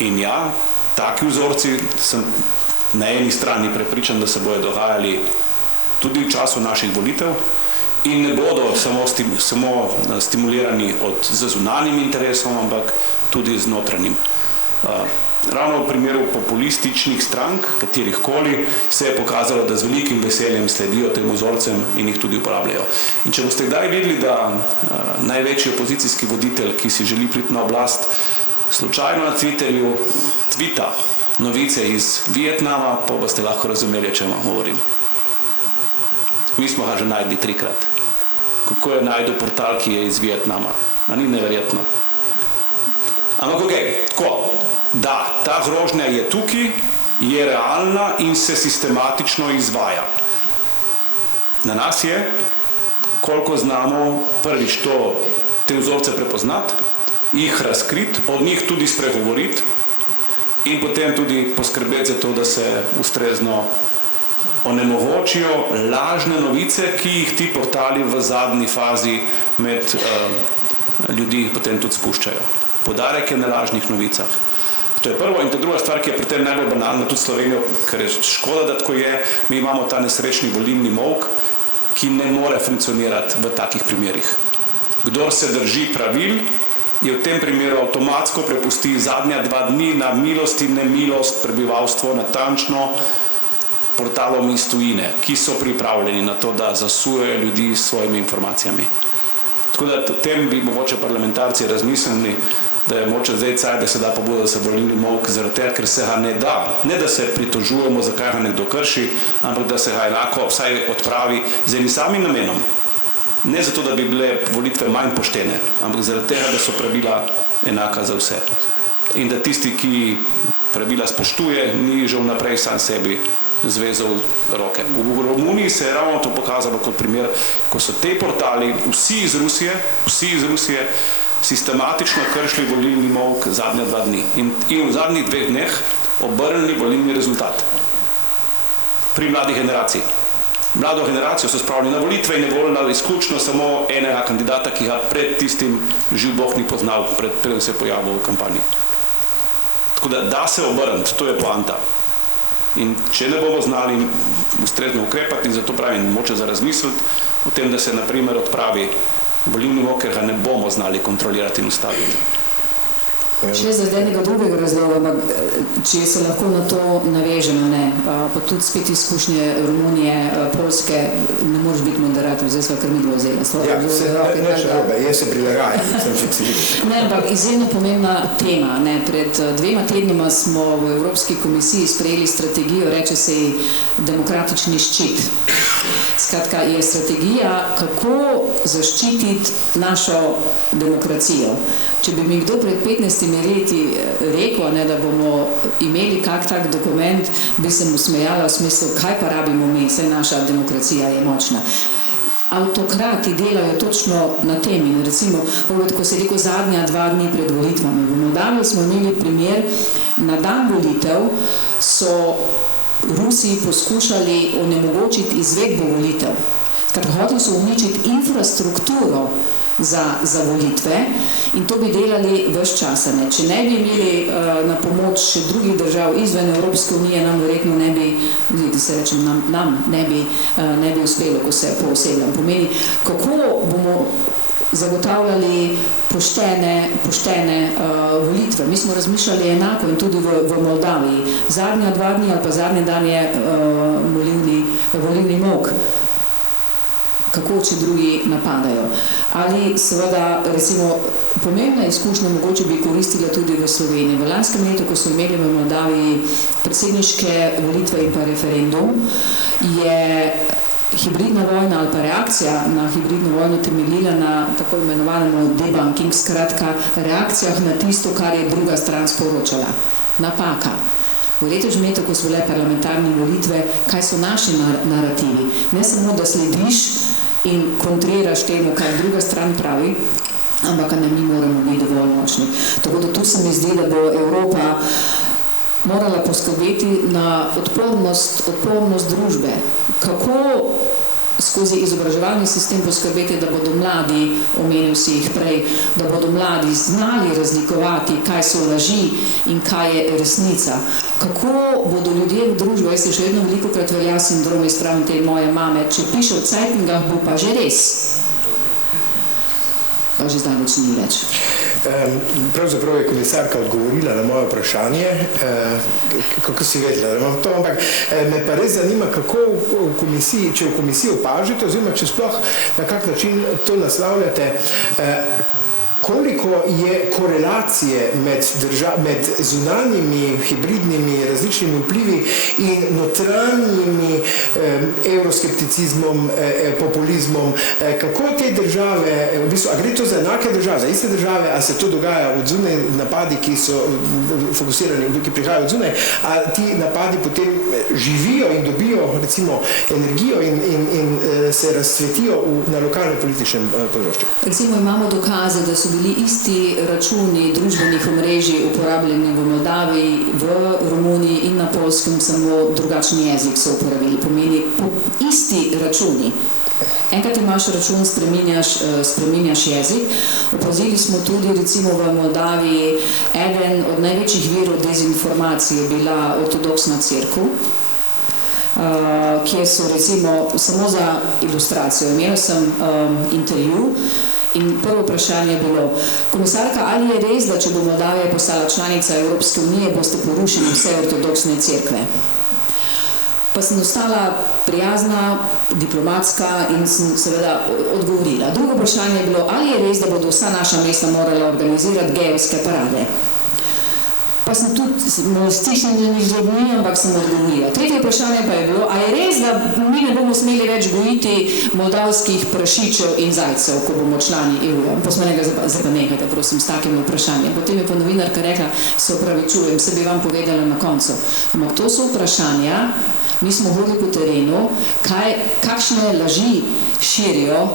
In ja, taki vzorci sem na eni strani prepričan, da se bodo dogajali tudi v času naših volitev in ne bodo samo stimulirani z zunanjim interesom, ampak tudi z notranjim. Ravno v primeru populističnih strank, katerihkoli, se je pokazalo, da z velikim veseljem sledijo tem vzorcem in jih tudi uporabljajo. In če boste kdaj videli, da največji opozicijski voditelj, ki si želi priti na oblast, slučajno na Twitterju tvita novice iz Vietnama, pa boste lahko razumeli, o čem vam govorim. Mi smo ga že najdli 3-krat. Kako je najdel portal, ki je iz Vietnama? A ni neverjetno? Ampak tako, da, ta grožnja je tukaj, je realna in se sistematično izvaja. Na nas je, koliko znamo prvič te vzorce prepoznati, jih razkriti, od njih tudi spregovoriti in potem tudi poskrbeti za to, da se ustrezno onemogočijo lažne novice, ki jih ti portali v zadnji fazi med ljudi potem tudi spuščajo. Poudarek je na lažnih novicah. To je prvo in ta druga stvar, ki je pri tem najbolj banalna tudi Slovenijo, ker je škoda, da tako je, mi imamo ta nesrečni volilni molk, ki ne more funkcionirati v takih primerih. Kdor se drži pravil, je v tem primeru avtomatsko prepusti zadnja 2 dni na milost in nemilost prebivalstvo natančno portalom iz tujine, ki so pripravljeni na to, da zasujejo ljudi s svojimi informacijami. Tako da o tem bi mogoče parlamentarci razmislili, da je mogoče zdaj cajt, da se da pobuda, da se volilni molk zaradi tega, ker se ga ne da. Ne, da se pritožujemo, zakaj ga nekdo krši, ampak da se ga enako vsaj odpravi z enim samim namenom. Ne zato, da bi bile volitve manj poštene, ampak zaradi tega, da so pravila enaka za vse. In da tisti, ki pravila spoštuje, ni že vnaprej sam sebi zvezal roke. V Romuniji se je ravno to pokazalo kot primer, ko so te portali, vsi iz Rusije, sistematično kršili volilni molk zadnja 2 dni in v zadnjih 2 dneh obrnili volilni rezultat pri mladih generacij. Mlado generacijo so spravili na volitve in je volila izključno samo enega kandidata, ki ga pred tistim živ Bog ni poznal, preden se je pojavil v kampanji. Tako da se obrniti, to je poanta. In če ne bomo znali ustrezno ukrepati, in zato pravim, moče za razmisliti o tem, da se na primer odpravi volilni molk, ker ga ne bomo znali kontrolirati in ustaviti. Še za enega drugega razloga, ampak če se lahko na to navežemo, pa tudi spet izkušnje Romunije, Poljske, ne moreš biti moderator, zdaj sva kar mi dvo vzela. Jaz se prilagajam, sem fleksibilen. Ne, ampak izjemno pomembna tema. Pred 2 tednima smo v Evropski komisiji sprejeli strategijo, reče se ji demokratični ščit. Skratka, je strategija, kako zaščititi našo demokracijo. Če bi mi kdo pred 15 leti rekel, da bomo imeli tak dokument, bi se mu smejala v smislu, kaj pa rabimo mi, saj naša demokracija je močna. Avtokrati delajo točno na tem in recimo, ko se je rekel zadnja 2 dni pred volitvami, v Moldaviji smo imeli primer, na dan volitev so Rusi poskušali onemogočiti izvedbo volitev. Hoteli so uničiti infrastrukturo za volitve in to bi delali ves čas. Če ne bi imeli na pomoč še drugih držav izven Evropske unije, nam verjetno ne bi, nam ne bi uspelo, ko se poosebljam. Pomeni, kako bomo zagotavljali poštene volitve. Mi smo razmišljali enako in tudi v Moldaviji. Zadnja 2 dni ali pa zadnji dan je volilni molk. Kako, če drugi napadajo. Ali seveda, recimo, pomembna izkušnja mogoče bi koristila tudi v Sloveniji. V lanskem letu, ko so imeli v Moldaviji predsedniške volitve in pa referendum, je hibridna vojna ali pa reakcija na hibridno vojno temeljila na tako imenovanem debunking, skratka reakcijah na tisto, kar je druga stran sporočala. Napaka. V letošnjem letu, ko so bile parlamentarne volitve, kaj so naši narativi? Ne samo, da slediš in kontriraš temu, kaj druga stran pravi, ampak ne mi moramo biti dovolj močni. Tako da tu se mi zdi, da bo Evropa morala poskrbeti na odpornost družbe. Kako skozi izobraževalni sistem poskrbeti, da bodo mladi, omenil si jih prej, da bodo mladi znali razlikovati, kaj so laži in kaj je resnica. Kako bodo ljudje v družbi, jaz se še vedno velikokrat velja sindrom iz strani te moje mame, če piše v Cajtningah, bo pa že res. Pa že zdaleč ni več. Pravzaprav je komisarka odgovorila na moje vprašanje, kako si vedela, da imam to, ampak me pa res zanima, kako v komisiji, če v komisiji opažite, oziroma če sploh na kak način to naslavljate, koliko je korelacije med zunanjimi, hibridnimi, različnimi vplivi in notranjimi euroskepticizmom, populizmom, kako te države, v bistvu, a gre to za enake države, za iste države, a se to dogaja od zunaj, napadi, ki so fokusirani, ki prihajajo od zunaj, a ti napadi potem živijo in dobijo, recimo, energijo in se razcvetijo na lokalnem političnem področju. Recimo imamo dokaze, da so bili isti računi družbenih omrežij uporabljeni v Moldaviji, v Romuniji in na Poljskem, samo drugačni jezik so uporabili. Pomeni isti računi. Enkrat imaš račun, spreminjaš jezik. Opazili smo tudi, recimo v Moldaviji, eden od največjih virov dezinformacije je bila ortodoksna cerkev, kjer so recimo, samo za ilustracijo, imela sem intervju in prvo vprašanje je bilo, komisarka, ali je res, da če bo Moldavija postala članica Evropske unije, boste porušili vse ortodoksne cerkve? Pa sem ostala prijazna, diplomatska in sem seveda odgovorila. Drugo vprašanje je bilo, ali je res, da bodo vsa naša mesta morala organizirati gejevske parade? Pa sem tudi stišnjeni že dni, ampak sem odgovorila. Tretje vprašanje pa je bilo, a je res, da mi ne bomo smeli več gojiti moldavskih prašičev in zajcev, ko bomo člani EU-ja? Pa smo nekaj zapanehajte, prosim, s takim vprašanjem. Potem je pa novinarka rekla, se opravičujem, se bi vam povedala na koncu. Ampak to so vprašanja, mi smo hodili po terenu, kakšne laži širijo,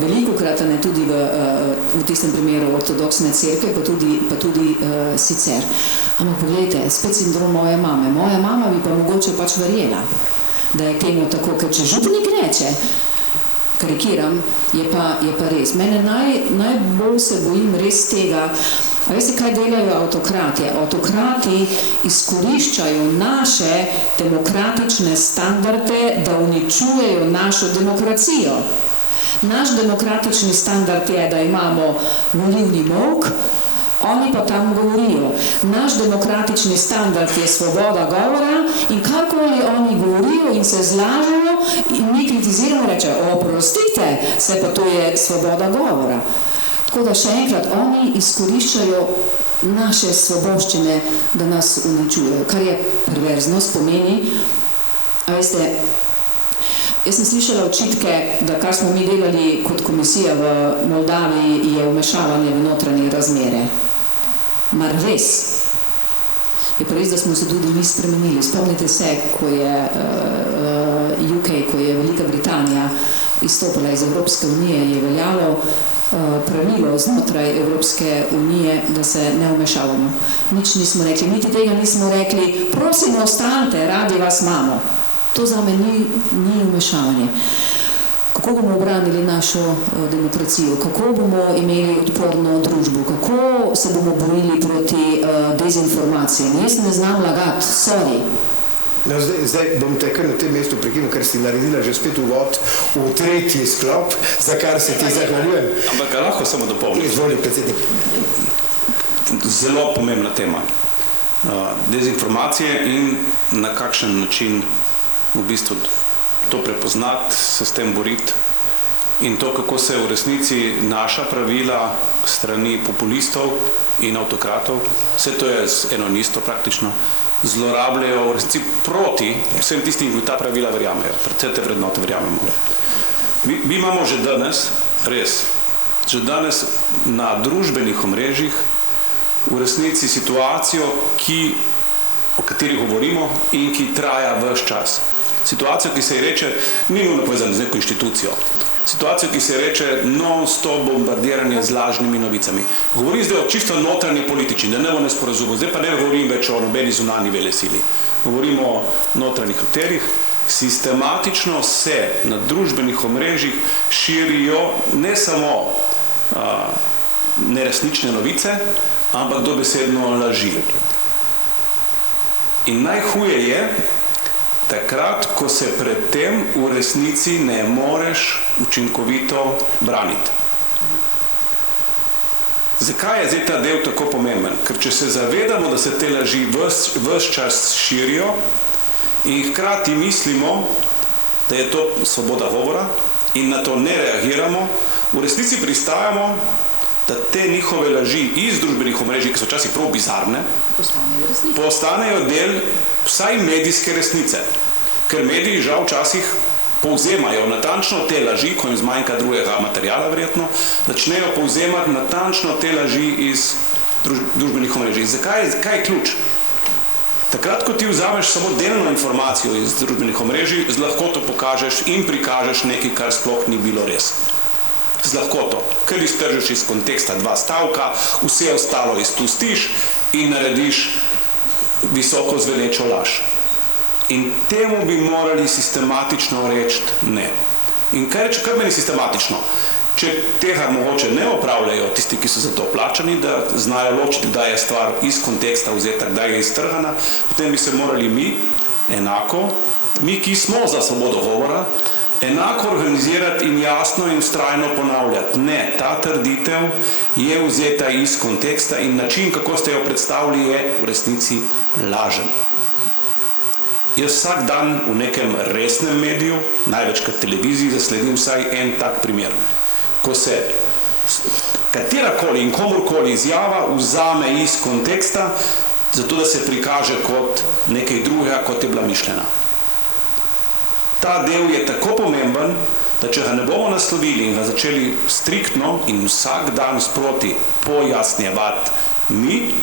velikokrat ne tudi v tistem primeru ortodoksne cerkve, pa tudi sicer. Ampak pogledajte, spet sindrom moje mame. Moja mama bi pa mogoče pač verjela, da je temu tako, ker če župnik reče, karikiram, je pa res. Mene najbolj se bojim res tega. A veste, kaj delajo avtokrati? Avtokrati izkoriščajo naše demokratične standarde, da uničujejo našo demokracijo. Naš demokratični standard je, da imamo volilni molk, oni pa tam govorijo. Naš demokratični standard je svoboda govora in karkoli oni govorijo in se zlažejo in mi kritiziramo, rečejo, oprostite, se pa to je svoboda govora. Tako da še enkrat, oni izkoriščajo naše svoboščine, da nas uničujejo, kar je perverznost, pomeni, a veste, jaz sem slišala očitke, da kar smo mi delali kot komisija v Moldaviji, je vmešavanje v notranje razmere. Mar res? Je pa res, da smo se tudi mi spremenili. Spomnite se, ko je UK, ko je Velika Britanija izstopila iz Evropske unije, je veljalo pravilo znotraj Evropske unije, da se ne vmešavamo. Nič nismo rekli, niti tega nismo rekli, prosim, ostanite, radi vas imamo. To za me ni vmešavanje. kako bomo obranili našo demokracijo, kako bomo imeli odporno družbo, kako se bomo borili proti dezinformacijam. Jaz ne znam lagati, sorry. No, zdaj bom te kar na tem mestu prekinil, ker si naredila že spet uvod v tretji sklop, za kar se ti zahvaljujem. Ampak lahko samo dopolnim. Izvoli, predsednik. Zelo pomembna tema. Dezinformacije in na kakšen način v bistvu to prepoznati, se s tem boriti in to, kako se v resnici naša pravila strani populistov in avtokratov, vse to je eno in isto praktično, zlorabljajo v resnici proti vsem tistim, ki v ta pravila verjamejo, predvsem te vrednote verjamemo. Mi imamo že danes, res, že danes na družbenih omrežjih v resnici situacijo, o kateri govorimo in ki traja ves čas. Situacijo, ki se ji reče, ni nujno povezana z neko inštitucijo. Situacijo, ki se ji reče non-stop bombardiranje z lažnimi novicami. Govorim zdaj o čisto notranji politični, da ne bo nesporazumov. Zdaj pa ne govorim več o nobeni zunanji velesili. Govorimo o notranjih akterjih. Sistematično se na družbenih omrežjih širijo ne samo neresnične novice, ampak dobesedno laži. In najhuje je, takrat, ko se pred tem v resnici ne moreš učinkovito braniti. Zakaj je zdaj ta del tako pomemben? Ker če se zavedamo, da se te laži ves čas širijo in hkrati mislimo, da je to svoboda govora in na to ne reagiramo, v resnici pristajamo, da te njihove laži iz družbenih omrežij, ki so včasih prav bizarne, postanejo del vsaj medijske resnice. Ker mediji žal včasih povzemajo natančno te laži, ko jim zmanjka drugega materijala verjetno, začnejo povzemati natančno te laži iz družbenih omrežij. Zakaj je ključ? Takrat, ko ti vzameš samo delno informacijo iz družbenih omrežij, z lahkoto pokažeš in prikažeš nekaj, kar sploh ni bilo res. Z lahkoto, ker iztržiš iz konteksta dva stavka, vse ostalo izpustiš in narediš visoko zvenečo laž. In temu bi morali sistematično reči ne. In kar meni sistematično? Če tega mogoče ne opravljajo tisti, ki so za to plačani, da znajo ločiti, da je stvar iz konteksta vzeta, da je iztrgana, potem bi se morali mi enako, mi, ki smo za svobodo govora, enako organizirati in jasno in vztrajno ponavljati. Ne, ta trditev je vzeta iz konteksta in način, kako ste jo predstavili, je v resnici lažen. Jaz vsak dan v nekem resnem mediju, največkrat televiziji, zasledim vsaj en tak primer, ko se katerakoli in komorkoli izjava vzame iz konteksta, zato da se prikaže kot nekaj drugega, kot je bila mišljena. Ta del je tako pomemben, da če ga ne bomo naslovili in ga začeli striktno in vsak dan sproti pojasnjevati mi,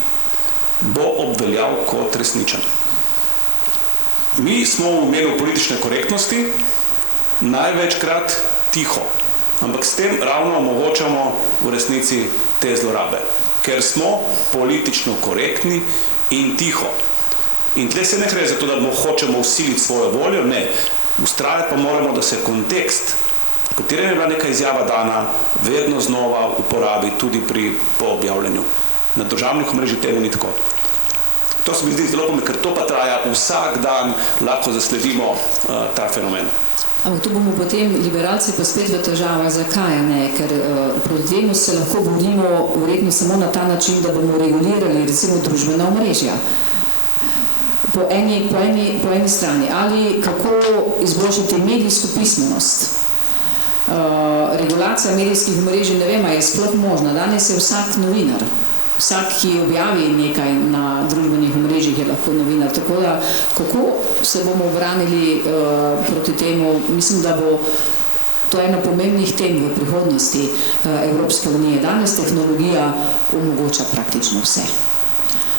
bo obveljal kot resničen. Mi smo v imenu politične korektnosti največkrat tiho, ampak s tem ravno omogočamo v resnici te zlorabe, ker smo politično korektni in tiho. In tle se ne gre za to, da hočemo vsiliti svojo voljo, ne. Vztrajati pa moramo, da se kontekst, v katerem je bila neka izjava dana, vedno znova uporabi tudi po objavljanju. Na državnih omrežjih temu ni tako. To se mi zdi zelo pomembno, ker to pa traja vsak dan, lahko zasledimo ta fenomen. Ampak tu bomo potem liberalci pa spet v težavah, zakaj ne? Ker proti temu se lahko borimo verjetno samo na ta način, da bomo regulirali recimo družbena omrežja. Po eni strani. Ali kako izboljšati medijsko pismenost. Regulacija medijskih omrežij, ne vem, je sploh možna. Danes je vsak novinar. Vsak, ki objavi nekaj na družbenih omrežjih, je lahko novinar. Tako da, kako se bomo obranili proti temu, mislim, da bo to ena pomembnih tem v prihodnosti Evropske unije. Danes tehnologija omogoča praktično vse.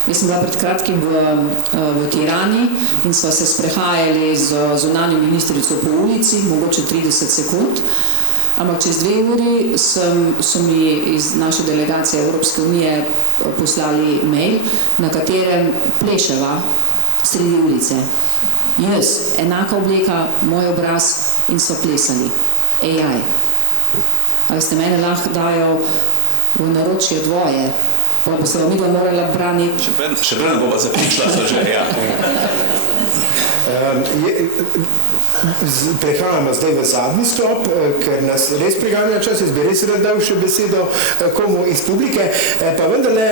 Jaz sem bila pred kratkim v Tirani in sva se sprehajali z zunanjo ministrico po ulici, mogoče 30 sekund, ampak čez 2 uri so mi iz naše delegacije Evropske unije poslali mail, na katerem pleševa sredi ulice. Jaz, enaka obleka, moj obraz in so plesali. AI. A veste, mene lahko dajo v naročje dvoje, pa bo se vam midva morala braniti. Še preden bova zaključila, so že, ja. Prehajamo zdaj v zadnji sklop, ker nas res priganja čas, jaz bi res rad dal še besedo komu iz publike, pa vendarle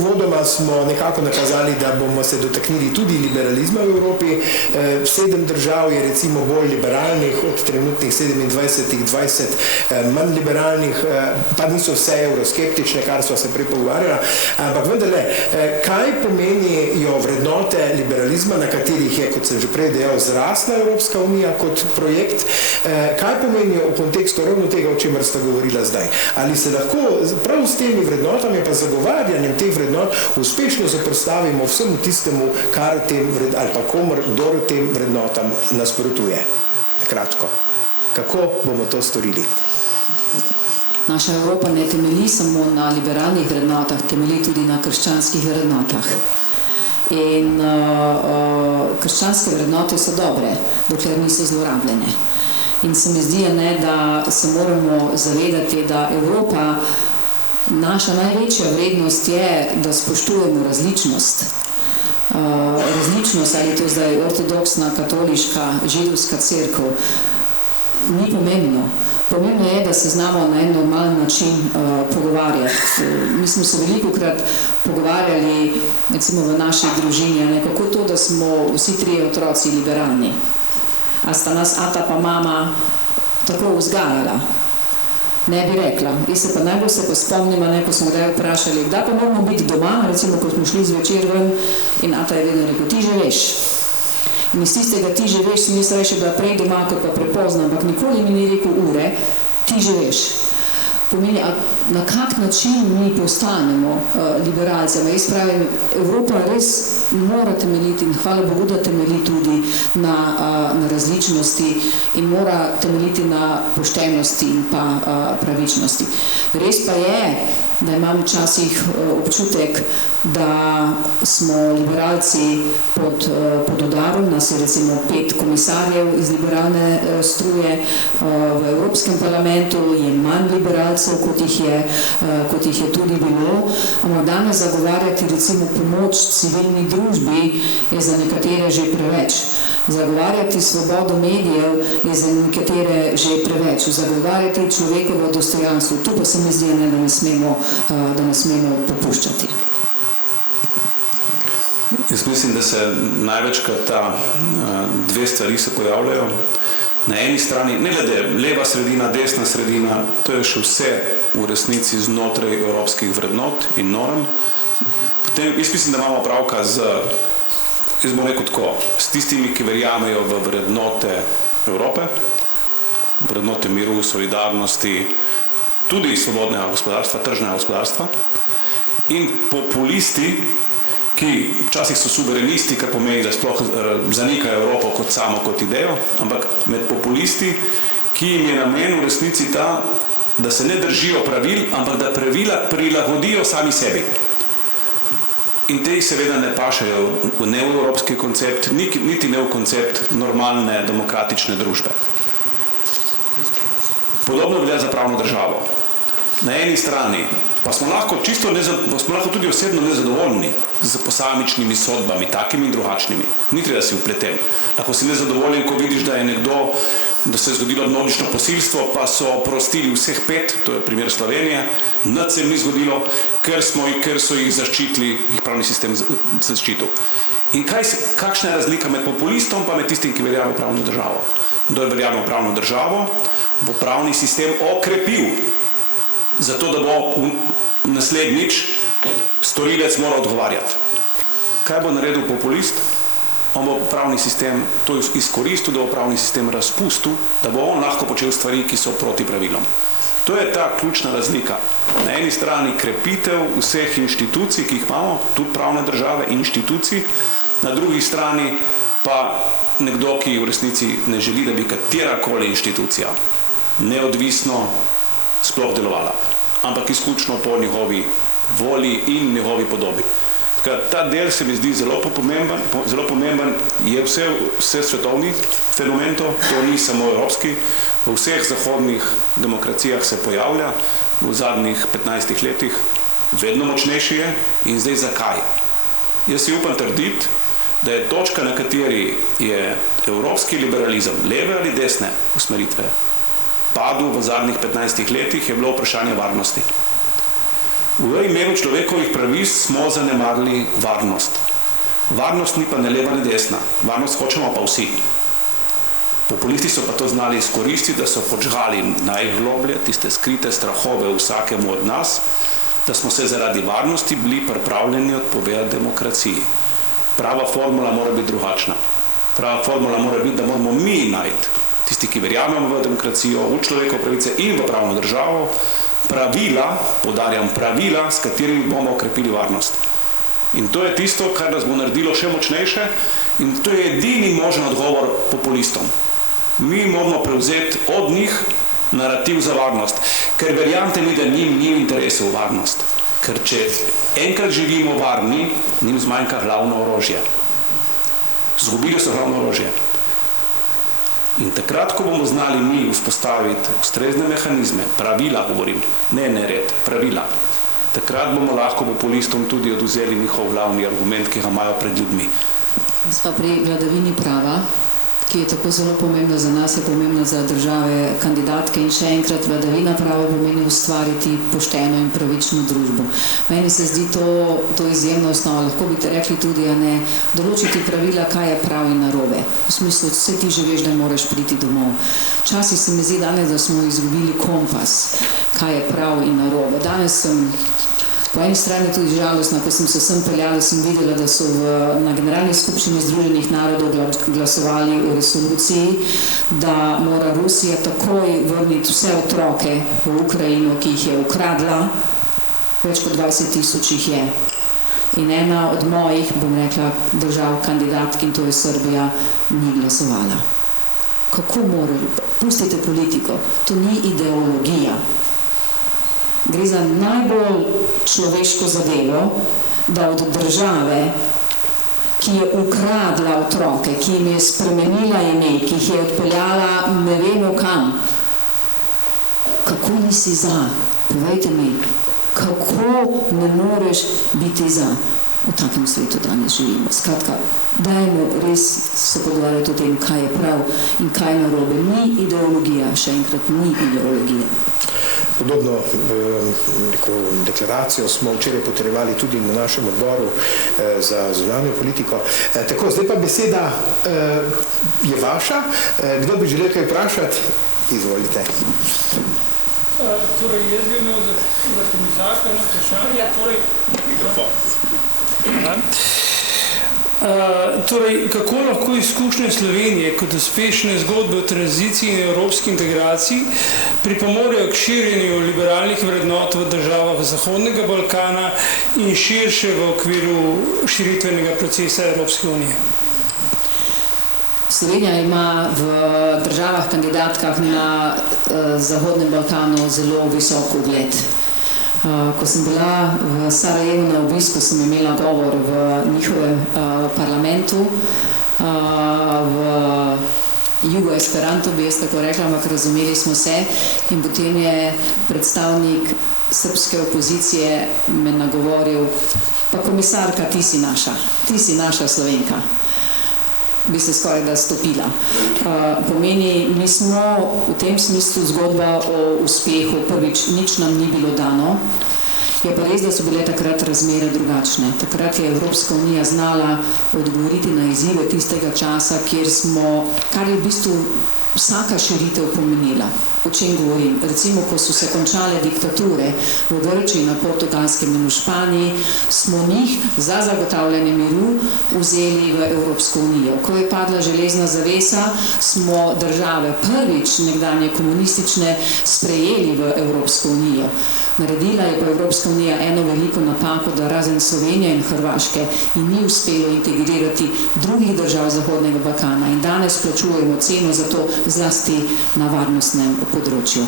uvodoma smo nekako nakazali, da bomo se dotaknili tudi liberalizma v Evropi. 7 držav je recimo bolj liberalnih, od trenutnih 27, 20 manj liberalnih, pa niso vse euroskeptične, kar so se prej pogovarjala, ampak vendarle, kaj pomenijo vrednote liberalizma, na katerih je, kot sem že prej dejal, zrasla Evropska unija kot projekt, kaj pomenijo v kontekstu ravno tega, o čemer sta govorila zdaj? Ali se lahko prav s temi vrednotami, pa zagovarjanjem teh vrednot uspešno zoperstavimo vsemu tistemu, kar tem ali pa komor kdor tem vrednotam nasprotuje? Kratko. Kako bomo to storili? Naša Evropa ne temelji samo na liberalnih vrednotah, temelji tudi na krščanskih vrednotah. In krščanske vrednote so dobre, dokler niso zlorabljene. In se mi zdi, da se moramo zavedati, da Evropa, naša največja vrednost je, da spoštujemo različnost. Različnost, ali to zdaj ortodoksna, katoliška, židovska cerkev, ni pomembno. Pomembno je, da se znamo na en normalen način pogovarjati. Mi smo se velikokrat pogovarjali, recimo v naši družini, kako to, da smo vsi trije otroci liberalni. A sta nas ata pa mama tako vzgajala? Ne bi rekla. Jaz se pa najbolj spomnim, ko smo kdaj vprašali, kdaj pa moramo biti doma, recimo, ko smo šli zvečer ven in ata je vedno rekel, ti že veš. In iz tistega ti že veš, sem jaz reče, da prej doma, kot pa prepozno, ampak nikoli mi ni rekel ure, ti že veš. Pomeni, na kak način mi postanemo liberalci. Jaz pravim, Evropa res mora temeljiti in hvala Bogu, da temelji tudi na različnosti in mora temeljiti na poštenosti in pa pravičnosti. Res pa je, da imam včasih občutek, da smo liberalci pod udarom, nas je recimo 5 komisarjev iz liberalne struje, v Evropskem parlamentu je manj liberalcev, kot jih je tudi bilo, ampak danes zagovarjati recimo pomoč civilni družbi je za nekatere že preveč. Zagovarjati svobodo medijev je za nekatere že preveč. Zagovarjati človekovo dostojanstvo, tu pa se mi zdi, da ne smemo popuščati. Jaz mislim, da se največkrat ta dve stvari se pojavljajo. Na eni strani, ne glede leva sredina, desna sredina, to je še vse v resnici znotraj evropskih vrednot in norm. Potem, jaz mislim, da imamo pravka jaz bom rekel tako, s tistimi, ki verjamejo v vrednote Evrope, vrednote miru, solidarnosti, tudi svobodnega gospodarstva, tržnega gospodarstva, in populisti, ki včasih so suverenisti, kar pomeni, da sploh zanikajo Evropo kot samo, kot idejo, ampak med populisti, ki jim je namen v resnici ta, da se ne držijo pravil, ampak da pravila prilagodijo sami sebi. In te seveda ne pašajo ne v evropski koncept, niti ne v koncept normalne demokratične družbe. Podobno velja za pravno državo. Na eni strani pa smo lahko tudi osebno nezadovoljni z posamičnimi sodbami, takimi in drugačnimi. Ni treba si vpletem. Lahko si nezadovoljen, ko vidiš, da se je zgodilo množično posilstvo, pa so oprostili vseh 5, to je primer Slovenije, nič se jim ni zgodilo, ker so jih zaščitili, jih pravni sistem zaščitil. In kakšna je razlika med populistom pa med tistim, ki verjame v pravno državo? Kdor verjame v pravno državo, bo pravni sistem okrepil, zato da bo naslednjič storilec moral odgovarjati. Kaj bo naredil populist? On bo pravni sistem to izkoristil, da bo pravni sistem razpustil, da bo on lahko počel stvari, ki so proti pravilom. To je ta ključna razlika. Na eni strani krepitev vseh inštitucij, ki jih imamo, tudi pravne države, inštitucij, na drugi strani pa nekdo, ki v resnici ne želi, da bi katerakoli inštitucija neodvisno sploh delovala, ampak izključno po njegovi volji in njegovi podobi. Ta del se mi zdi zelo pomemben, je vse svetovni fenomen, to ni samo evropski, v vseh zahodnih demokracijah se pojavlja v zadnjih 15 letih, vedno močnejši je in zdaj zakaj? Jaz si upam trditi, da je točka, na kateri je evropski liberalizem, leve ali desne usmeritve, padel v zadnjih 15 letih, je bilo vprašanje varnosti. V imenu človekovih pravic smo zanemarili varnost. Varnost ni pa ne leva ne desna, varnost hočemo pa vsi. Populisti so pa to znali izkoristiti, da so podžgali najgloblje tiste skrite strahove vsakemu od nas, da smo se zaradi varnosti bili pripravljeni odpovedati demokraciji. Prava formula mora biti drugačna. Prava formula mora biti, da moramo mi najti, tisti, ki verjamemo v demokracijo, v človekove pravice in v pravno državo, pravila, poudarjam pravila, s katerimi bomo okrepili varnost. In to je tisto, kar nas bo naredilo še močnejše in to je edini možen odgovor populistom. Mi moramo prevzeti od njih narativ za varnost, ker verjamete mi, da njim ni v interesu varnost. Ker če enkrat živimo varni, njim zmanjka glavno orožje. Zgubili so glavno orožje. In takrat, ko bomo znali mi vzpostaviti ustrezne mehanizme, pravila govorim, ne nered, pravila, takrat bomo lahko populistom tudi odvzeli njihov glavni argument, ki ga imajo pred ljudmi. Gospa, pri vladavini prava, ki je tako zelo pomembna za nas, je pomembna za države kandidatke in še enkrat, vladavina prava pomeni ustvariti pošteno in pravično družbo. Meni se zdi to izjemna osnova, lahko bi te rekli tudi, a ne, določiti pravila, kaj je prav in narobe. V smislu, vse ti že veš, da moraš priti domov. Včasih se mi zdi danes, da smo izgubili kompas, kaj je prav in narobe. Danes sem po eni strani tudi žalostna, ko sem se sem peljala, sem videla, da so na Generalni skupščini Združenih narodov glasovali o resoluciji, da mora Rusija takoj vrniti vse otroke v Ukrajino, ki jih je ukradla, več kot 20,000 jih je. In ena od mojih, bom rekla, držav kandidatk, in to je Srbija, ni glasovala. Kako morajo? Pustite politiko, to ni ideologija. Gre za najbolj človeško zadevo, da od države, ki je ukradla otroke, ki jim je spremenila ime, ki jih je odpeljala ne vemo kam, kako nisi za? Povejte mi, kako ne moreš biti za? V takem svetu danes živimo. Skratka, dajmo res se pogovarjati o tem, kaj je prav in kaj je narobe. Ni ideologija, še enkrat ni ideologija. Podobno deklaracijo smo včeraj potrjevali tudi na našem odboru za zunanjo politiko. Tako, zdaj pa beseda je vaša. Kdo bi želel kaj vprašati? Izvolite. Torej, jaz bi imel za komisarka eno vprašanje. Torej, kako lahko izkušnje Slovenije kot uspešne zgodbe o tranziciji in evropski integraciji pripomorejo k širjenju liberalnih vrednot v državah Zahodnega Balkana in širše v okviru širitvenega procesa Evropske unije? Slovenija ima v državah kandidatkah na Zahodnem Balkanu zelo visok ugled. Ko sem bila v Sarajevu na obisku, sem imela govor v njihovem parlamentu, v Jugo Esperanto, bi jaz tako rekla, ampak razumeli smo se, in potem je predstavnik srbske opozicije me nagovoril, pa komisarka, ti si naša Slovenka. Bi se skoraj da stopila. Pomeni, mi smo v tem smislu zgodba o uspehu, prvič, nič nam ni bilo dano, je pa res, da so bile takrat razmere drugačne. Takrat je Evropska unija znala odgovoriti na izzive tistega časa, kar je v bistvu vsaka širitev pomenila. O čem govorim? Recimo, ko so se končale diktature v Grčiji, na Portugalskem in v Španiji, smo njih za zagotavljanje miru vzeli v Evropsko unijo. Ko je padla železna zavesa, smo države prvič nekdanje komunistične sprejeli v Evropsko unijo. Naredila je pa Evropska unija eno veliko napako, da razen Slovenije in Hrvaške in ni uspelo integrirati drugih držav Zahodnega Balkana in danes plačujemo ceno za to, zlasti na varnostnem področju.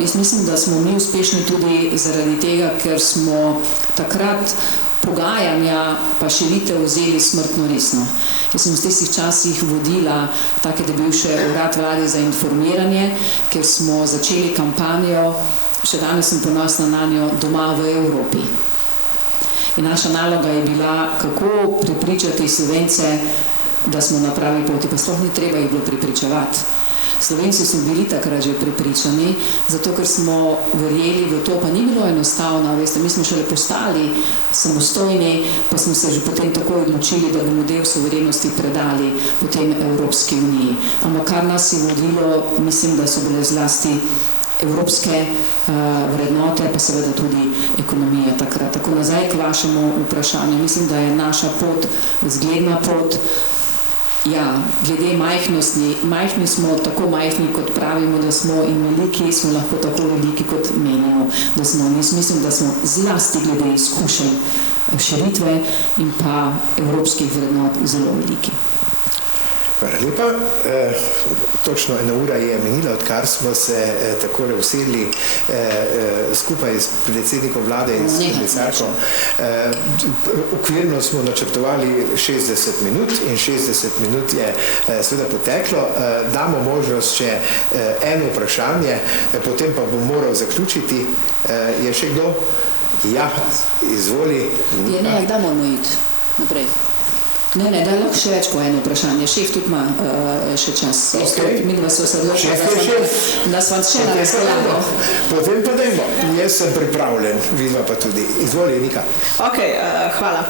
Jaz mislim, da smo mi uspešni tudi zaradi tega, ker smo takrat pogajanja pa širitev vzeli smrtno resno. Jaz sem v tistih časih vodila take, da je bil še urad vlade za informiranje, ker smo začeli kampanjo, še danes sem ponosna na njo, Doma v Evropi. In naša naloga je bila, kako prepričati Slovence, da smo na pravi poti, pa sploh ni treba jih bilo prepričevati. Slovenci so bili takrat že prepričani, zato ker smo verjeli v to, pa ni bilo enostavno, veste, mi smo šele postali samostojni, pa smo se že potem tako odločili, da bomo del suverenosti predali potem Evropski uniji. Ampak kar nas je vodilo, mislim, da so bile zlasti evropske vrednote, pa seveda tudi ekonomija takrat. Tako nazaj k vašemu vprašanju, mislim, da je naša pot zgledna pot. Ja, glede majhnosti, majhni smo, tako majhni, kot pravimo, da smo, in veliki smo lahko tako veliki, kot menimo, da smo. Mislim, da smo zlasti glede izkušenj širitve in pa evropskih vrednot zelo veliki. Hvala lepa. Točno 1 ura je minila, odkar smo se takole usedli skupaj s predsednikom vlade in s komisarko. Okvirno smo načrtovali 60 minut in 60 minut je seveda poteklo. Damo možnost še eno vprašanje, potem pa bom moral zaključiti. Je še kdo? Ja, izvoli. Ne, kdaj moramo iti naprej? Ne, da je lahko še več po eno vprašanje. Šef tudi ima še čas. Mi dva so se odločili, da smo še na razpolago. Potem pa dajmo. Jaz sem pripravljen, vidva pa tudi. Izvoli, Nika. Ok, hvala.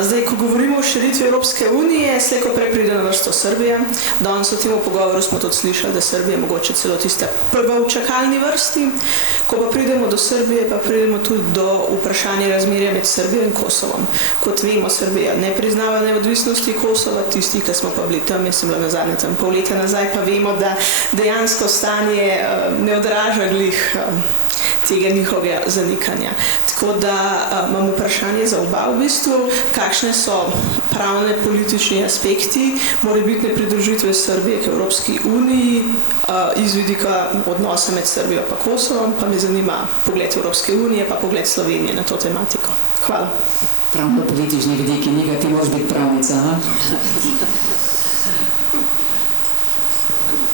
Zdaj, ko govorimo o širitvi Evropske unije, slej ko prej pride na vrsto Srbija. Danes v tem pogovoru smo tudi slišali, da Srbija je mogoče celo tista prva v čakalni vrsti. Ko pa pridemo do Srbije, pa pridemo tudi do vprašanja razmerja med Srbijo in Kosovom. Kot vemo, Srbija ne priznava neodvisnosti Kosova, tisti, ki smo pa bili tam, jaz sem bila nazadnje tam pol leta nazaj, pa vemo, da dejansko stanje ne odraža glih tega njihovega zanikanja. Tako da imam vprašanje za oba v bistvu, kakšne so pravne politični aspekti morebitne pridružitve Srbije k Evropski uniji iz vidika odnosa med Srbijo pa Kosovom, pa me zanima pogled Evropske unije pa pogled Slovenije na to tematiko. Hvala. Pravno-politični vidiki, njega ti moraš biti pravnica, ha?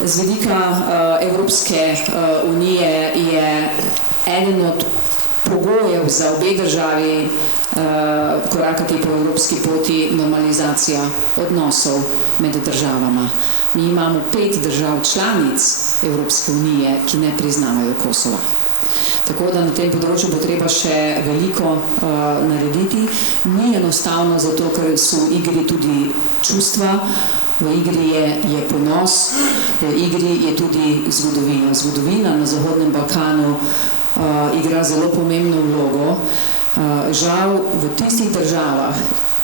Z vidika Evropske unije je eden od pogojev za obe državi korakati po evropski poti normalizacija odnosov med državama. Mi imamo 5 držav članic Evropske unije, ki ne priznavajo Kosova. Tako da na tem področju bo treba še veliko narediti. Ni enostavno zato, ker so v igri tudi čustva, v igri je ponos, v igri je tudi zgodovina. Zgodovina na Zahodnem Balkanu igra zelo pomembno vlogo. Žal v tistih državah,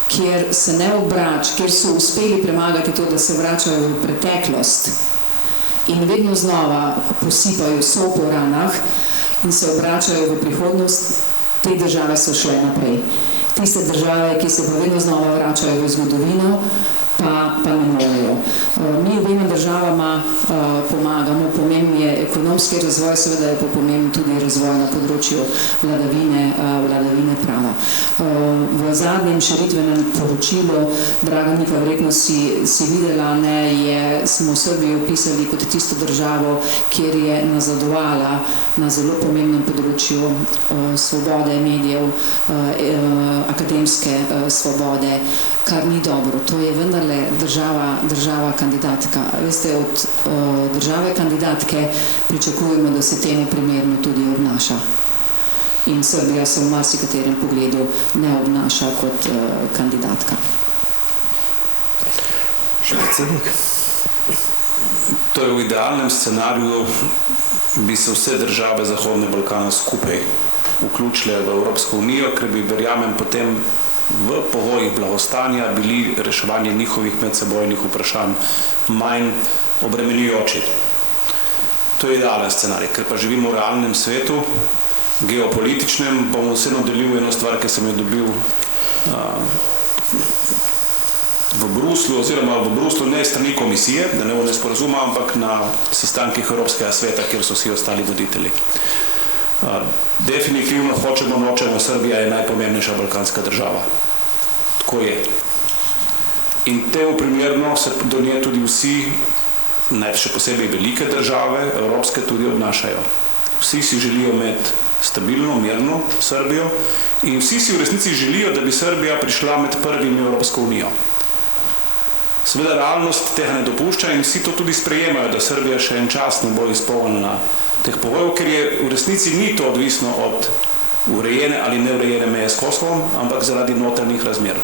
kjer se ne kjer so uspeli premagati to, da se vračajo v preteklost in vedno znova posipajo sol po ranah in se obračajo v prihodnost, te države so šle naprej. Tiste države, ki se pa vedno znova vračajo v zgodovino, pa ne morejo. Mi obema državama pomagamo, pomemben je ekonomski razvoj, seveda je pa pomemben tudi razvoj na področju vladavine prava. V zadnjem širitvenem poročilu, draga Nika, verjetno si videla, smo Srbijo opisali kot tisto državo, kjer je nazadovala na zelo pomembnem področju svobode medijev, akademske svobode, kar ni dobro. To je vendarle država kandidatka. Veste, od države kandidatke pričakujemo, da se temu primerno tudi obnaša. In Srbija se v marsikaterem pogledu ne obnaša kot kandidatka. Še predsednik? Torej, v idealnem scenariju bi se vse države Zahodnega Balkana skupaj vključile v Evropsko unijo, ker bi, verjamem, potem v pogojih blagostanja bili reševanje njihovih medsebojnih vprašanj manj obremenjujoči. To je idealen scenarij, ker pa živimo v realnem svetu, geopolitičnem. Bom vseeno delil eno stvar, ki sem jo dobil v Bruslju, oziroma v Bruslju ne strani komisije, da ne bo nesporazuma, ampak na sestankih Evropskega sveta, kjer so vsi ostali voditelji. Definitivno hočemo, nočemo, Srbija je najpomembnejša balkanska država. Tako je. In temu primerno se do nje tudi vsi, še posebej velike države, evropske, tudi obnašajo. Vsi si želijo imeti stabilno, mirno Srbijo in vsi si v resnici želijo, da bi Srbija prišla med prvimi v Evropsko unijo. Seveda realnost tega ne dopušča in vsi to tudi sprejemajo, da Srbija še en čas ne bo izpolnjena teh pogojev, ker je v resnici ni to odvisno od urejene ali neurejene meje s Kosovom, ampak zaradi notranjih razmer.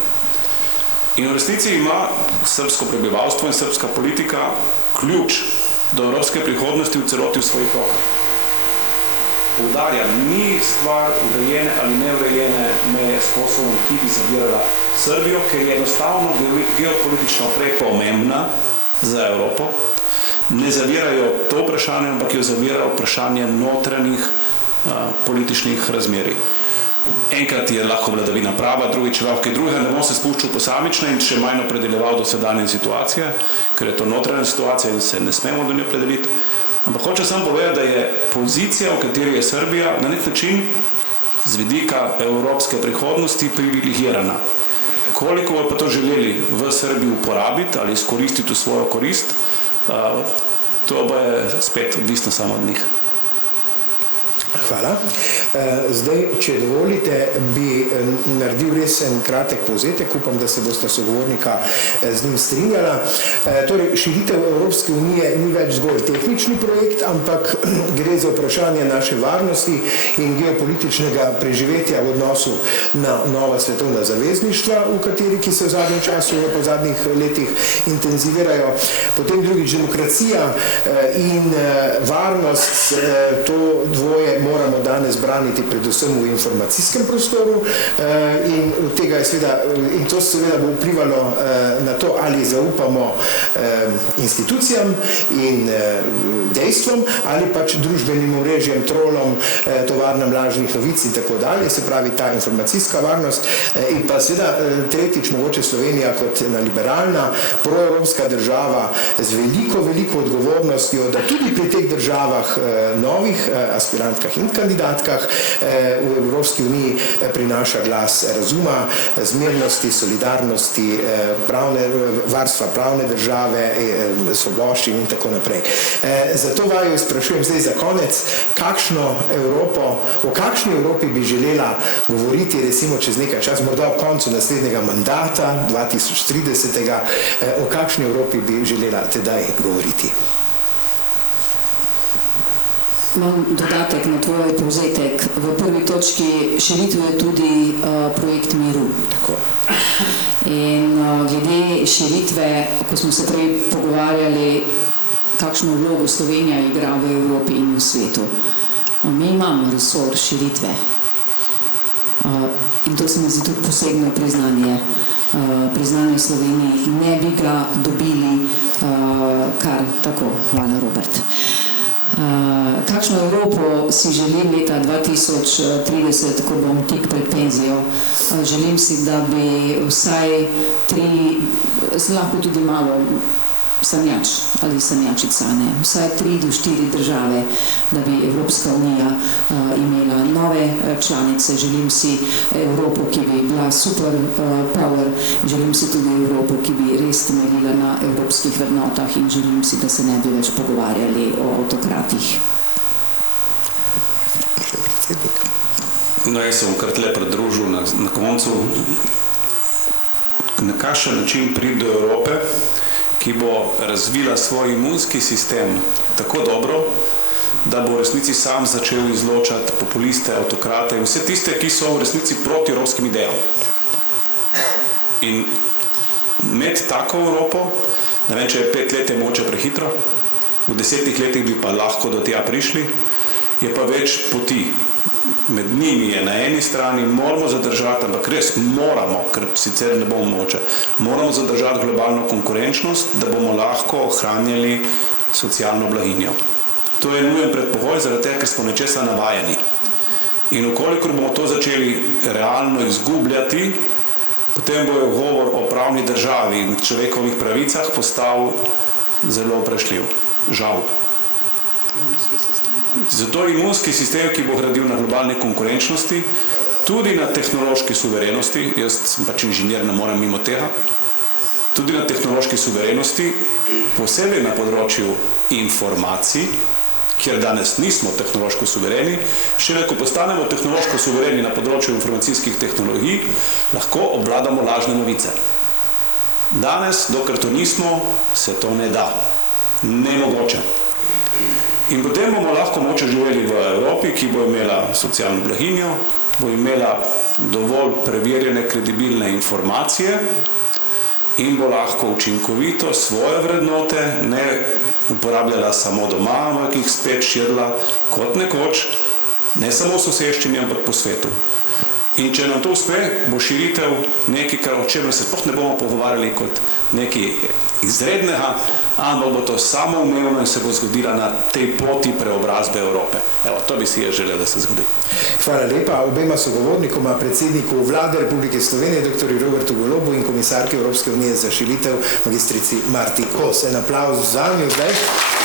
In v resnici ima srbsko prebivalstvo in srbska politika ključ do evropske prihodnosti v celoti v svojih rokah. Poudarjam, ni stvar urejene ali neurejene meje s Kosovom, ki bi zavirala Srbijo, ker je enostavno geopolitično prepomembna za Evropo. Ne zavirajo to vprašanje, ampak jo zavira vprašanje notranjih političnih razmerij. Enkrat je lahko vladavina prava, drugič lahko kaj drugega, ne bom se spuščal posamične in še manj opredeljeval do sedanje situacije, ker je to notranja situacija in se ne smemo do nje opredeliti. Ampak hoče sam povedati, da je pozicija, v kateri je Srbija, na nek način z vidika evropske prihodnosti privilegirana. Koliko bo pa to želeli v Srbiji uporabiti ali izkoristiti v svojo korist, to bo je spet odvisno samo od njih. Hvala. Zdaj, če dovolite, bi naredil res en kratek povzetek, upam, da se bosta sogovornika z njim strinjala. Torej, širitev Evropske unije ni več zgolj tehnični projekt, ampak gre za vprašanje naše varnosti in geopolitičnega preživetja v odnosu na nova svetovna zavezništva, v kateri, ki se v zadnjem času, po zadnjih letih intenzivirajo. Potem drugič, demokracija in varnost, to dvoje moramo danes braniti predvsem v informacijskem prostoru in to seveda bo vplivalo na to, ali zaupamo institucijam in dejstvom ali pač družbenim omrežjem, trolom, tovarnam lažnih novic in tako dalje, se pravi ta informacijska varnost in pa seveda tretjič mogoče Slovenija kot ena liberalna, proevropska država z veliko odgovornostjo, da tudi pri teh državah novih aspirantkah in kandidatkah v Evropski uniji prinaša glas razuma, zmernosti, solidarnosti, varstva pravne države, svoboščin in tako naprej. Zato vaju sprašujem zdaj za konec, o kakšni Evropi bi želela govoriti recimo čez nekaj čas, morda ob koncu naslednjega mandata 2030. O kakšni Evropi bi želela tedaj govoriti? Imam dodatek na tvoj povzetek. V prvi točki širitve je tudi projekt miru. Tako. In glede širitve, ko smo se prej pogovarjali, kakšno vlogo Slovenija igra v Evropi in v svetu. Mi imamo resor širitve. In to se mi zdi tudi posebno priznanje. Priznanje Sloveniji ne bi ga dobili kar tako. Hvala, Robert. Kakšno Evropo si želim leta 2030, ko bom tik pred penzijo? Želim si, da bi vsaj lahko tudi malo sanjač ali sanjačica, vsaj 3 do 4 države, da bi Evropska unija imela nove članice. Želim si Evropo, ki bi bila super power, želim si tudi Evropo, ki bi res temeljila na evropskih vrednotah in želim si, da se ne bi več pogovarjali o avtokratih. No, jaz se bom kar tle pridružil na koncu. Na kakšen način priti do Evrope, ki bo razvila svoj imunski sistem tako dobro, da bo v resnici sam začel izločati populiste, avtokrate in vse tiste, ki so v resnici proti evropskim idejam. In imeti tako Evropo, ne vem, če je 5 let je mogoče prehitro, v 10 letih bi pa lahko do tega prišli, je pa več poti. Med njimi je na eni strani moramo zadržati, ampak res moramo, ker sicer ne bomo mogoče, moramo zadržati globalno konkurenčnost, da bomo lahko ohranjali socialno blaginjo. To je nujen predpogoj, zaradi tega, ker smo nečesa navajeni. In ukolikor bomo to začeli realno izgubljati, potem bo govor o pravni državi in človekovih pravicah postal zelo vprašljiv. Žal. Zato imunski sistem, ki bo gradil na globalni konkurenčnosti, tudi na tehnološki suverenosti, jaz sem pač inženir, ne morem mimo tega, tudi na tehnološki suverenosti, posebej na področju informacij, kjer danes nismo tehnološko suvereni, šele ko postanemo tehnološko suvereni na področju informacijskih tehnologij, lahko obvladamo lažne novice. Danes, dokler to nismo, se to ne da. Nemogoče. In potem bomo lahko moče živeli v Evropi, ki bo imela socialno blaginjo, bo imela dovolj preverjene, kredibilne informacije in bo lahko učinkovito svoje vrednote ne uporabljala samo doma, ampak jih spet širila kot nekoč, ne samo v soseščini, ampak po svetu. In če nam to uspe, bo širitev nekaj, o čemer se sploh ne bomo pogovarjali kot nekaj izrednega, ampak bo to samoumevno in se bo zgodila na tej poti preobrazbe Evrope. Evo, to bi si jaz želel, da se zgodi. Hvala lepa obema sogovornikoma, predsedniku Vlade Republike Slovenije, dr. Robertu Golobu in komisarki Evropske unije za širitev, magistrici Marti Kos. En aplavz za njo zdaj.